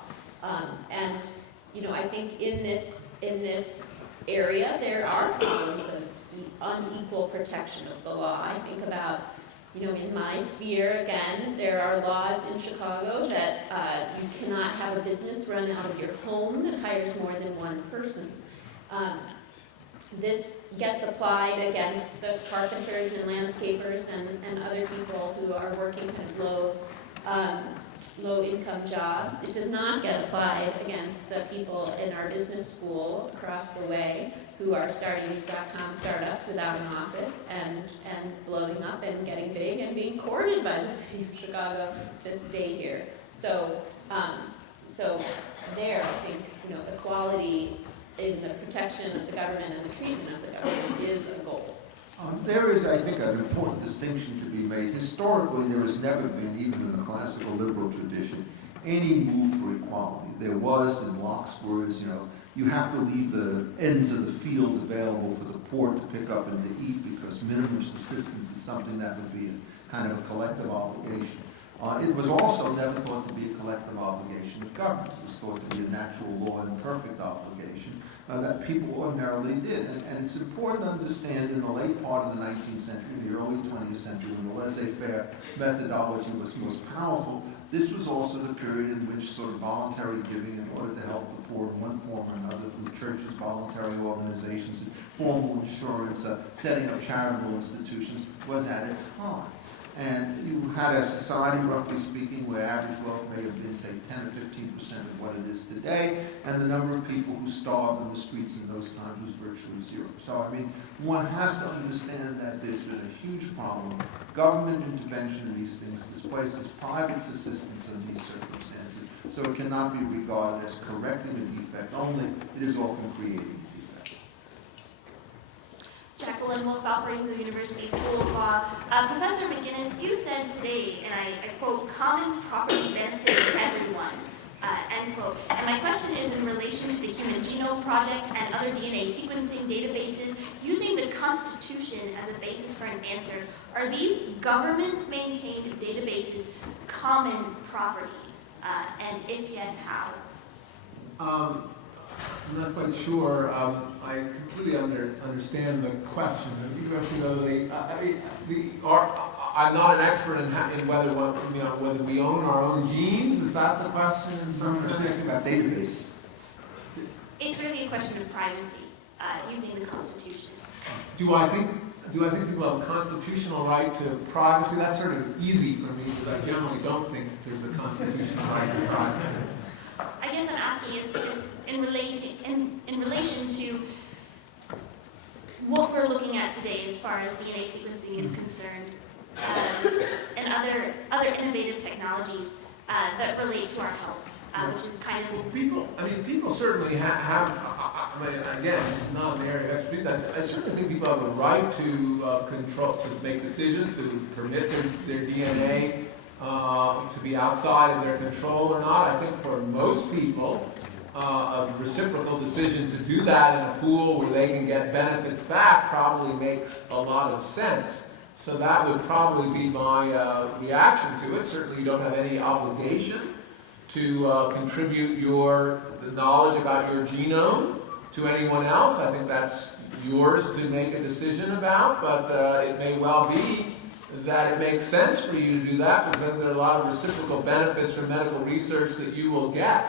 And I think in this area there are problems of unequal protection of the law. I think about In my sphere, again, there are laws in Chicago that you cannot have a business run out of your home that hires more than one person. This gets applied against the carpenters and landscapers and other people who are working kind of low-income jobs. It does not get applied against the people in our business school across the way who are starting these .com startups without an office and blowing up and getting big and being courted by the city of Chicago to stay here. So there, I think, equality in the protection of the government and the treatment of the government is a goal. There is, I think, an important distinction to be made. Historically, there has never been, even in the classical liberal tradition, any move for equality. There was, in Locke's words, you have to leave the ends of the fields available for the poor to pick up and to eat because minimum subsistence is something that would be a kind of a collective obligation. It was also never thought to be a collective obligation of government. It was thought to be a natural law and perfect obligation that people ordinarily did. And it's important to understand in the late part of the 19th century, the early 20th century, when the laissez-faire methodology was most powerful, this was also the period in which sort of voluntary giving in order to help the poor in one form or another through churches, voluntary organizations, formal insurance, setting up charitable institutions was at its height. And you had a society, roughly speaking, where average wealth may have been, say, 10 or 15% of what it is today, and the number of people who starved in the streets in those times was virtually zero. So, one has to understand that there's been a huge problem. Government intervention in these things displaces private assistance in these circumstances, so it cannot be regarded as correcting a defect only. It is often creating. Jacqueline Wolf, Valparaiso University School of Law. Professor McGinnis, you said today, and I quote, common property benefit for everyone, end quote. And my question is in relation to the Human Genome Project and other DNA sequencing databases, using the Constitution as a basis for an answer, are these government-maintained databases common property? And if yes, how? I'm not quite sure. I completely understand the question. I'm not an expert in whether we own our own genes. Is that the question? In some sense, about databases. It's really a question of privacy, using the Constitution. Do I think people have a constitutional right to privacy? That's sort of easy for me because I generally don't think there's a constitutional right to privacy. I guess I'm asking is in relation to what we're looking at today as far as DNA sequencing is concerned, and other innovative technologies that relate to our health, which is kind of... Well, people certainly have again, this is not an area of expertise. I certainly think people have a right to control, to make decisions, to permit their DNA to be outside of their control or not. I think for most people, a reciprocal decision to do that in a pool where they can get benefits back probably makes a lot of sense. So that would probably be my reaction to it. Certainly you don't have any obligation to contribute your knowledge about your genome to anyone else. I think that's yours to make a decision about, but it may well be that it makes sense for you to do that because there are a lot of reciprocal benefits from medical research that you will get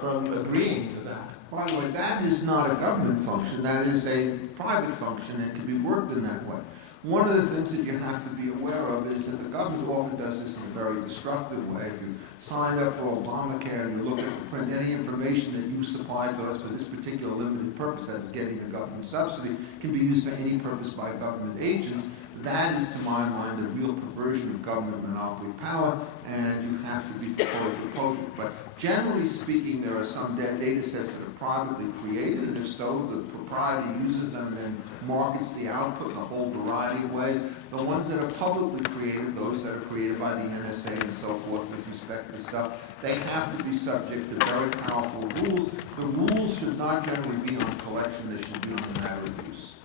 from agreeing to that. By the way, that is not a government function, that is a private function and can be worked in that way. One of the things that you have to be aware of is that the government often does this in a very destructive way. If you signed up for Obamacare and you look at the print, any information that you supplied to us for this particular limited purpose, that is getting a government subsidy, can be used for any purpose by government agents. That is, to my mind, a real perversion of government monopoly power, and you have to be prepared to oppose it. But generally speaking, there are some data sets that are privately created, and if so, the proprietor uses them and then markets the output in a whole variety of ways. The ones that are publicly created, those that are created by the NSA and so forth with respect to stuff, they have to be subject to very powerful rules. The rules should not generally be on collection, they should be on the matter of use.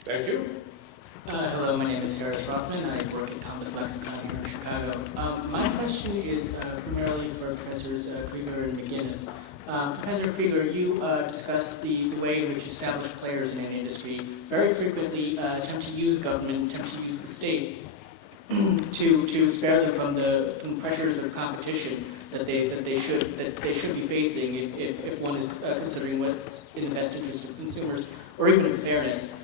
Thank you. Hello, my name is Harris Rothman. I work at Compass Lexicon here in Chicago. My question is primarily for Professors Kregor and McGinnis. Professor Kregor, you discussed the way in which established players in an industry very frequently attempt to use government, attempt to use the state to spare them from the pressures of competition that they should be facing if one is considering what's in the best interest of consumers, or even in fairness.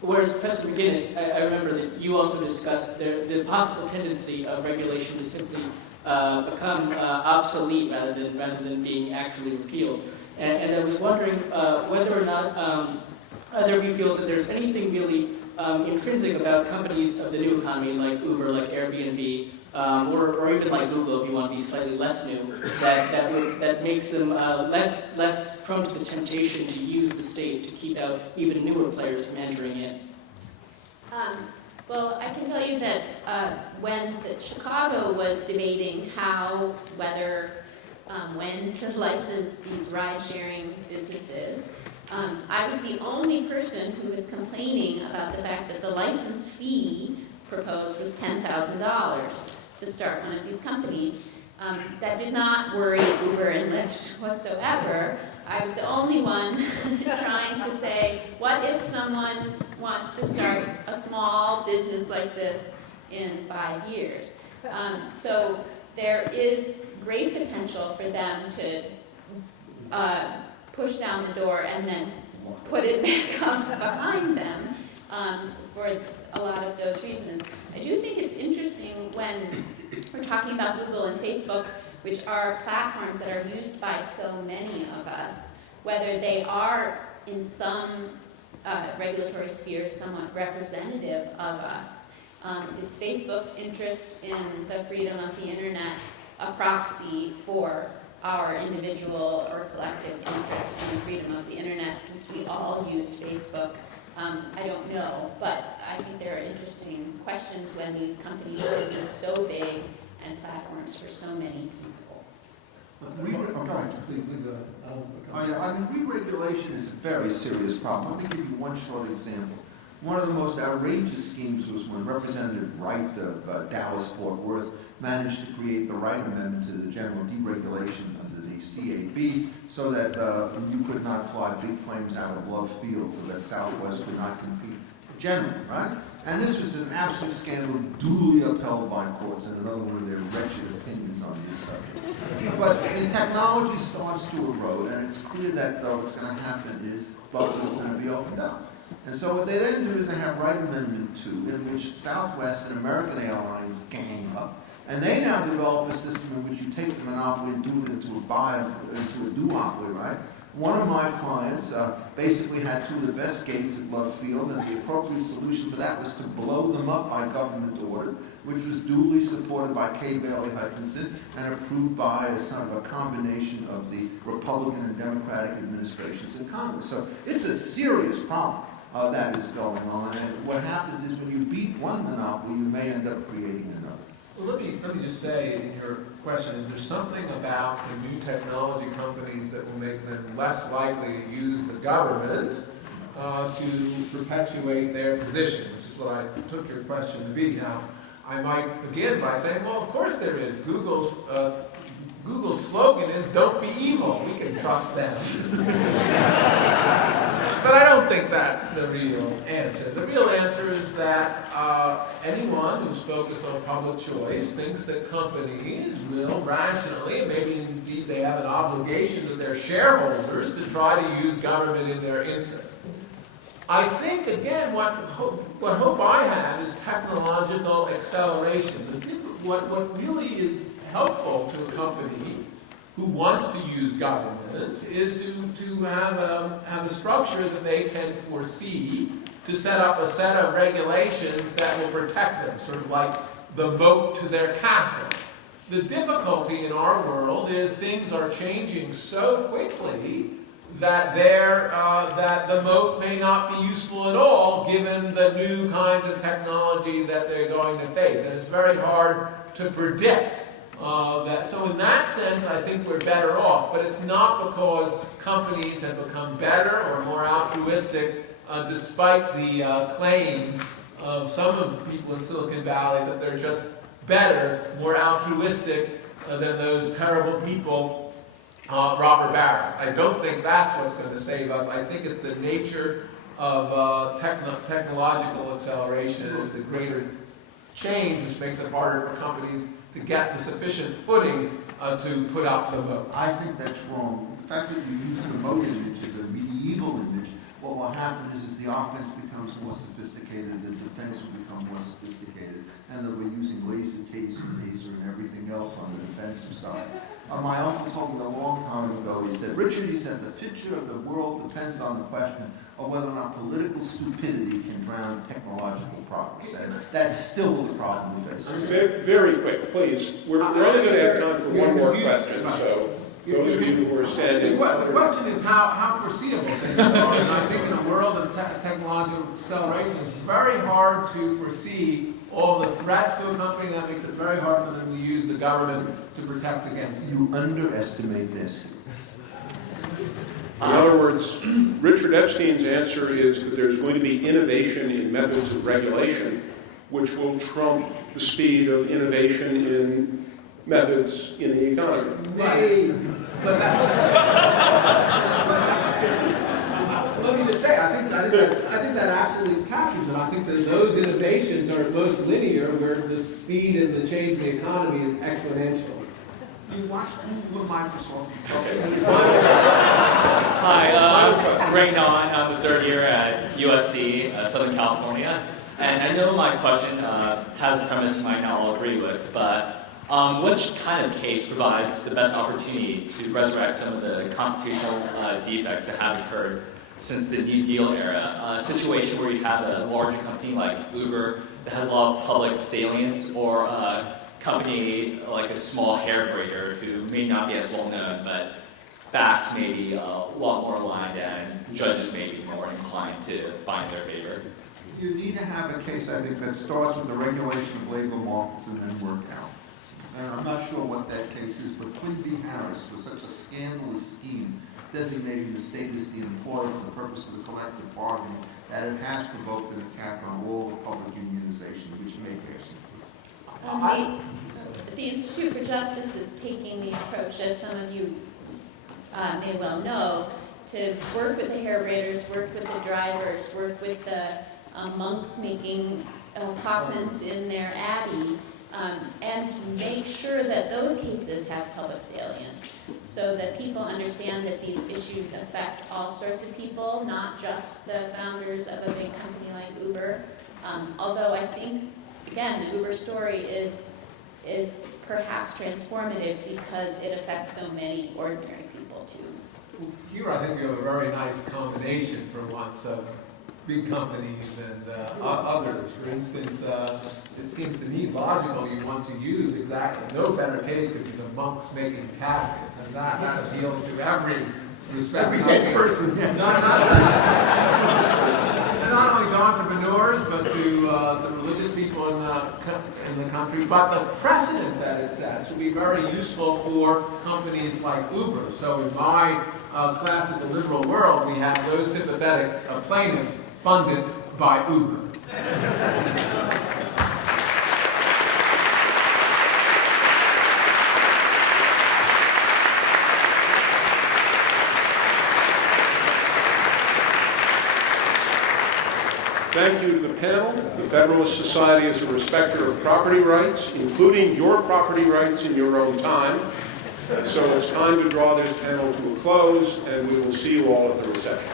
Whereas Professor McGinnis, I remember that you also discussed the possible tendency of regulation to simply become obsolete rather than being actually repealed. And I was wondering whether or not either of you feels that there's anything really intrinsic about companies of the new economy like Uber, like Airbnb, or even like Google, if you want to be slightly less new, that makes them less prone to the temptation to use the state to keep out even newer players from entering it. Well, I can tell you that when Chicago was debating when to license these ride-sharing businesses, I was the only person who was complaining about the fact that the license fee proposed was $10,000 to start one of these companies. That did not worry Uber and Lyft whatsoever. I was the only one trying to say, what if someone wants to start a small business like this in 5 years? So there is great potential for them to push down the door and then put it back up behind them for a lot of those reasons. I do think it's interesting when we're talking about Google and Facebook, which are platforms that are used by so many of us, whether they are in some regulatory spheres somewhat representative of us. Is Facebook's interest in the freedom of the internet a proxy for our individual or collective interest in the freedom of the internet, since we all use Facebook? I don't know, but I think there are interesting questions when these companies are so big and platforms for so many people. Re-regulation is a very serious problem. Let me give you one short example. One of the most outrageous schemes was when Representative Wright of Dallas-Fort Worth managed to create the Wright Amendment to the general deregulation under the CAB so that you could not fly big planes out of Love Field, so that Southwest could not compete generally, right? And this was an absolute scandal duly upheld by courts, and another one of their wretched opinions on this subject. But the technology starts to erode, and it's clear that what's going to happen is Buffalo's going to be opened up. And so what they then do is they have Wright Amendment 2, in which Southwest and American Airlines gang up. And they now develop a system in which you take the monopoly and do it into a duopoly, right? One of my clients basically had two of the best gates at Love Field, and the appropriate solution for that was to blow them up by government order, which was duly supported by Kay Bailey Hutchinson and approved by a sort of a combination of the Republican and Democratic administrations in Congress. So it's a serious problem that is going on, and what happens is when you beat one monopoly, you may end up creating another. Well, let me just say in your question, is there something about the new technology companies that will make them less likely to use the government to perpetuate their position, which is what I took your question to be. Now, I might begin by saying, well, of course there is. Google's slogan is, don't be evil. We can trust them. But I don't think that's the real answer. The real answer is that anyone who's focused on public choice thinks that companies will rationally, and maybe indeed they have an obligation to their shareholders, to try to use government in their interest. I think, again, what hope I have is technological acceleration. What really is helpful to a company who wants to use government is to have a structure that they can foresee, to set up a set of regulations that will protect them, sort of like the moat to their castle. The difficulty in our world is things are changing so quickly that that the moat may not be useful at all given the new kinds of technology that they're going to face. And it's very hard to predict that. So in that sense, I think we're better off. But it's not because companies have become better or more altruistic, despite the claims of some of the people in Silicon Valley that they're just better, more altruistic than those terrible people robber barons. I don't think that's what's going to save us. I think it's the nature of technological acceleration and the greater change which makes it harder for companies to get the sufficient footing to put up the moats. I think that's wrong. The fact that you use the moat image as a medieval image, what will happen is the offense becomes more sophisticated, the defense will become more sophisticated, and that we're using laser, taser, and everything else on the defensive side. My uncle told me a long time ago, he said, Richard, he said, the future of the world depends on the question of whether or not political stupidity can drown technological progress. And that's still the problem we face. Very quick, please. We're only going to have time for one more question, so those of you who are standing. The question is how foreseeable things are, and I think in a world of technological acceleration, it's very hard to foresee all the threats to a company. That makes it very hard for them to use the government to protect against it. You underestimate this. In other words, Richard Epstein's answer is that there's going to be innovation in methods of regulation, which will trump the speed of innovation in methods in the economy. Let me just say, I think that absolutely captures it. I think that those innovations are most linear, where the speed and the change in the economy is exponential. You watch Google, Microsoft, Hi, I'm Ray Non. I'm the third year at USC, Southern California. And I know my question has a premise you might not all agree with, but which kind of case provides the best opportunity to resurrect some of the constitutional defects that have occurred since the New Deal era? A situation where you have a larger company like Uber that has a lot of public salience, or a company like a small hair braider who may not be as well known, but facts may be a lot more aligned and judges may be more inclined to find their favor. You need to have a case, I think, that starts with the regulation of labor markets and then work out. And I'm not sure what that case is, but Quinn v. Harris was such a scandalous scheme designating the state as the employer for the purpose of the collective bargaining that it has provoked an attack on all the public unionization, which may bear some fruit. The Institute for Justice is taking the approach, as some of you may well know, to work with the hair braiders, work with the drivers, work with the monks making coffins in their abbey, and make sure that those cases have public salience, so that people understand that these issues affect all sorts of people, not just the founders of a big company like Uber. Although I think, again, the Uber story is perhaps transformative because it affects so many ordinary people too. Here I think we have a very nice combination for once of big companies and others. For instance, it seems to me logical you want to use exactly no better case could be the monks making caskets, and that appeals to every respect. Every dead person, yes. Not only to entrepreneurs, but to the religious people in the country. But the precedent that it sets will be very useful for companies like Uber. So in my classical liberal world, we have those sympathetic plaintiffs funded by Uber. Thank you to the panel. The Federalist Society is a respecter of property rights, including your property rights in your own time. So it's time to draw this panel to a close, and we will see you all at the reception.